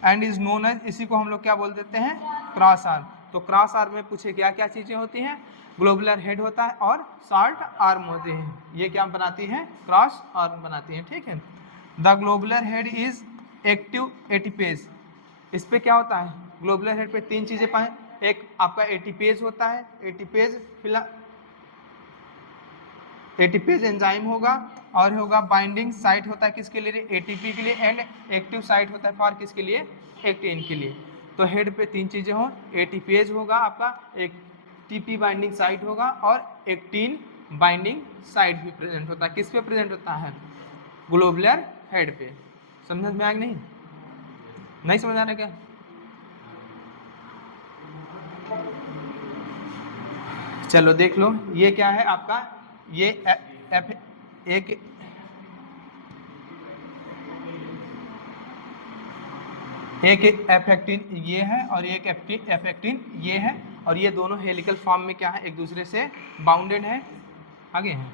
एंड इज नोन एज, इसी को हम लोग क्या बोल देते हैं, क्रॉस आर्म। तो क्रॉस आर्म में पूछे क्या क्या चीजें होती हैं, ग्लोबुलर हेड होता है और शॉर्ट आर्म होते हैं, ये क्या बनाती हैं, क्रॉस आर्म बनाती हैं, ठीक है। The globular head is active ATPase, इस पे क्या होता है, ग्लोबुलर हेड पे 3 चीजें पाए, एक आपका एटीपेज होता है, एटीपेज एटीपेज एंजाइम होगा, और होगा बाइंडिंग साइट होता है किसके लिए, एटीपी के लिए, एंड एक्टिव साइट होता है फॉर किसके लिए, एक्टिन के लिए। तो हेड पे 3 चीजें हो, एटीपेज होगा आपका, एक टीपी बाइंडिंग साइट होगा, और एक्टिन बाइंडिंग साइट भी प्रेजेंट होता है, किस पे प्रेजेंट होता है, ग्लोबुलर हेड पे। समझ में आया नहीं, नहीं समझ आ रहा क्या, चलो देख लो, ये क्या है आपका, ये एफ एक एफेक्टिन ये है, और एक एफेक्टिन ये है, और ये दोनों हेलिकल फॉर्म में क्या है, एक दूसरे से बाउंडेड है, आगे हैं,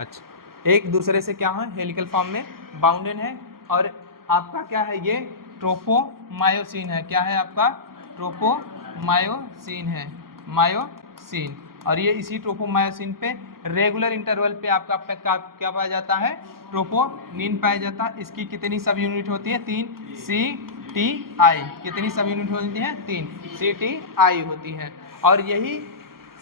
अच्छा, एक दूसरे से क्या है, हेलिकल फॉर्म में बाउंडेड है। और आपका क्या है, ये ट्रोपोमायोसिन है, क्या है आपका, ट्रोपोमायोसिन है, मायोसिन, और ये इसी ट्रोपोमायोसिन पे रेगुलर इंटरवल पे आपका क्या पाया जाता है, ट्रोपोनिन पाया जाता है। इसकी कितनी सब यूनिट होती है, 3 CTI, कितनी सब यूनिट होती है, 3 CTI होती है। और यही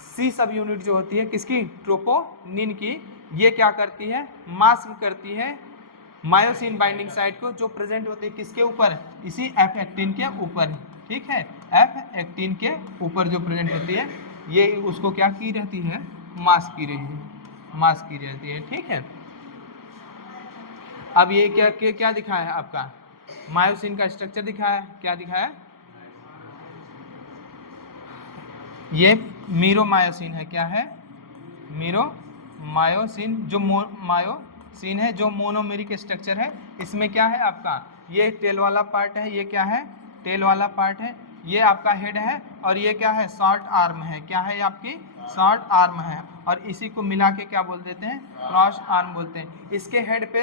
C सब यूनिट जो होती है किसकी, ट्रोपोनिन की, ये क्या करती है, मास्क करती है मायोसिन बाइंडिंग साइट को, जो प्रेजेंट होती है किसके ऊपर, इसी एफ एक्टिन के ऊपर, ठीक है, एफ एक्टिन के ऊपर जो प्रेजेंट होती है, ये उसको क्या की रहती है, मास्क की रहती है, मास्क की रहती है, ठीक है। अब ये क्या दिखाया है आपका, मायोसिन का स्ट्रक्चर दिखाया है, क्या दिखाया है, ये मीरोमायोसिन है, क्या है, मीरो मायोसिन जो मायोसिन है जो मोनोमेरिक स्ट्रक्चर है, इसमें क्या है आपका ये टेल वाला पार्ट है, ये क्या है टेल वाला पार्ट है, ये आपका हेड है और ये क्या है शॉर्ट आर्म है, क्या है आपकी शॉर्ट आर्म है, और इसी को मिला के क्या बोल देते हैं क्रॉस आर्म बोलते हैं। इसके हेड पे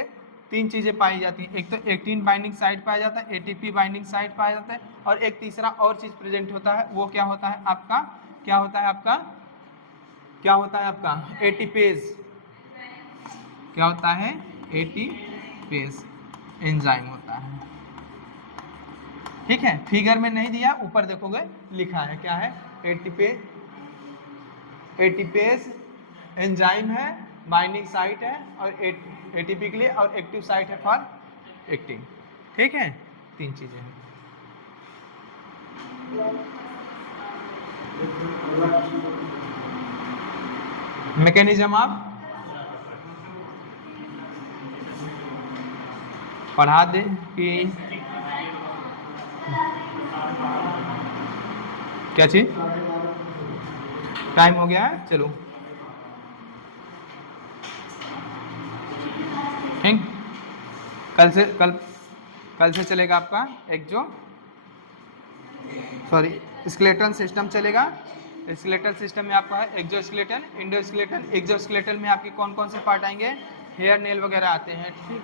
तीन चीज़ें पाई जाती हैं, एक तो एक्टिन बाइंडिंग साइट पाया जाता है, एटीपी बाइंडिंग साइट पाया जाता है, और एक तीसरा और चीज़ प्रेजेंट होता है, वो क्या होता है आपका क्या होता है आपका क्या होता है आपका एटीपेज, क्या होता है एटीपेज एंजाइम होता है। ठीक है, फिगर में नहीं दिया, ऊपर देखोगे लिखा है क्या है एटीपेज एंजाइम है, बाइंडिंग साइट है और एटीपी के लिए, और एक्टिव साइट है फॉर एक्टिंग। ठीक है, तीन चीजें हैं। मैकेनिज्म आप पढ़ा दे कि क्या चीज, टाइम हो गया है, चलो ठीक, कल से चलेगा आपका एक जो स्केलेटल सिस्टम चलेगा। स्केलेटल सिस्टम में आपका है एक्सोस्केलेटन, इंडोस्केलेटन। एक्सोस्केलेटन में आपके कौन कौन से पार्ट आएंगे, हेयर नेल वगैरह आते हैं। ठीक,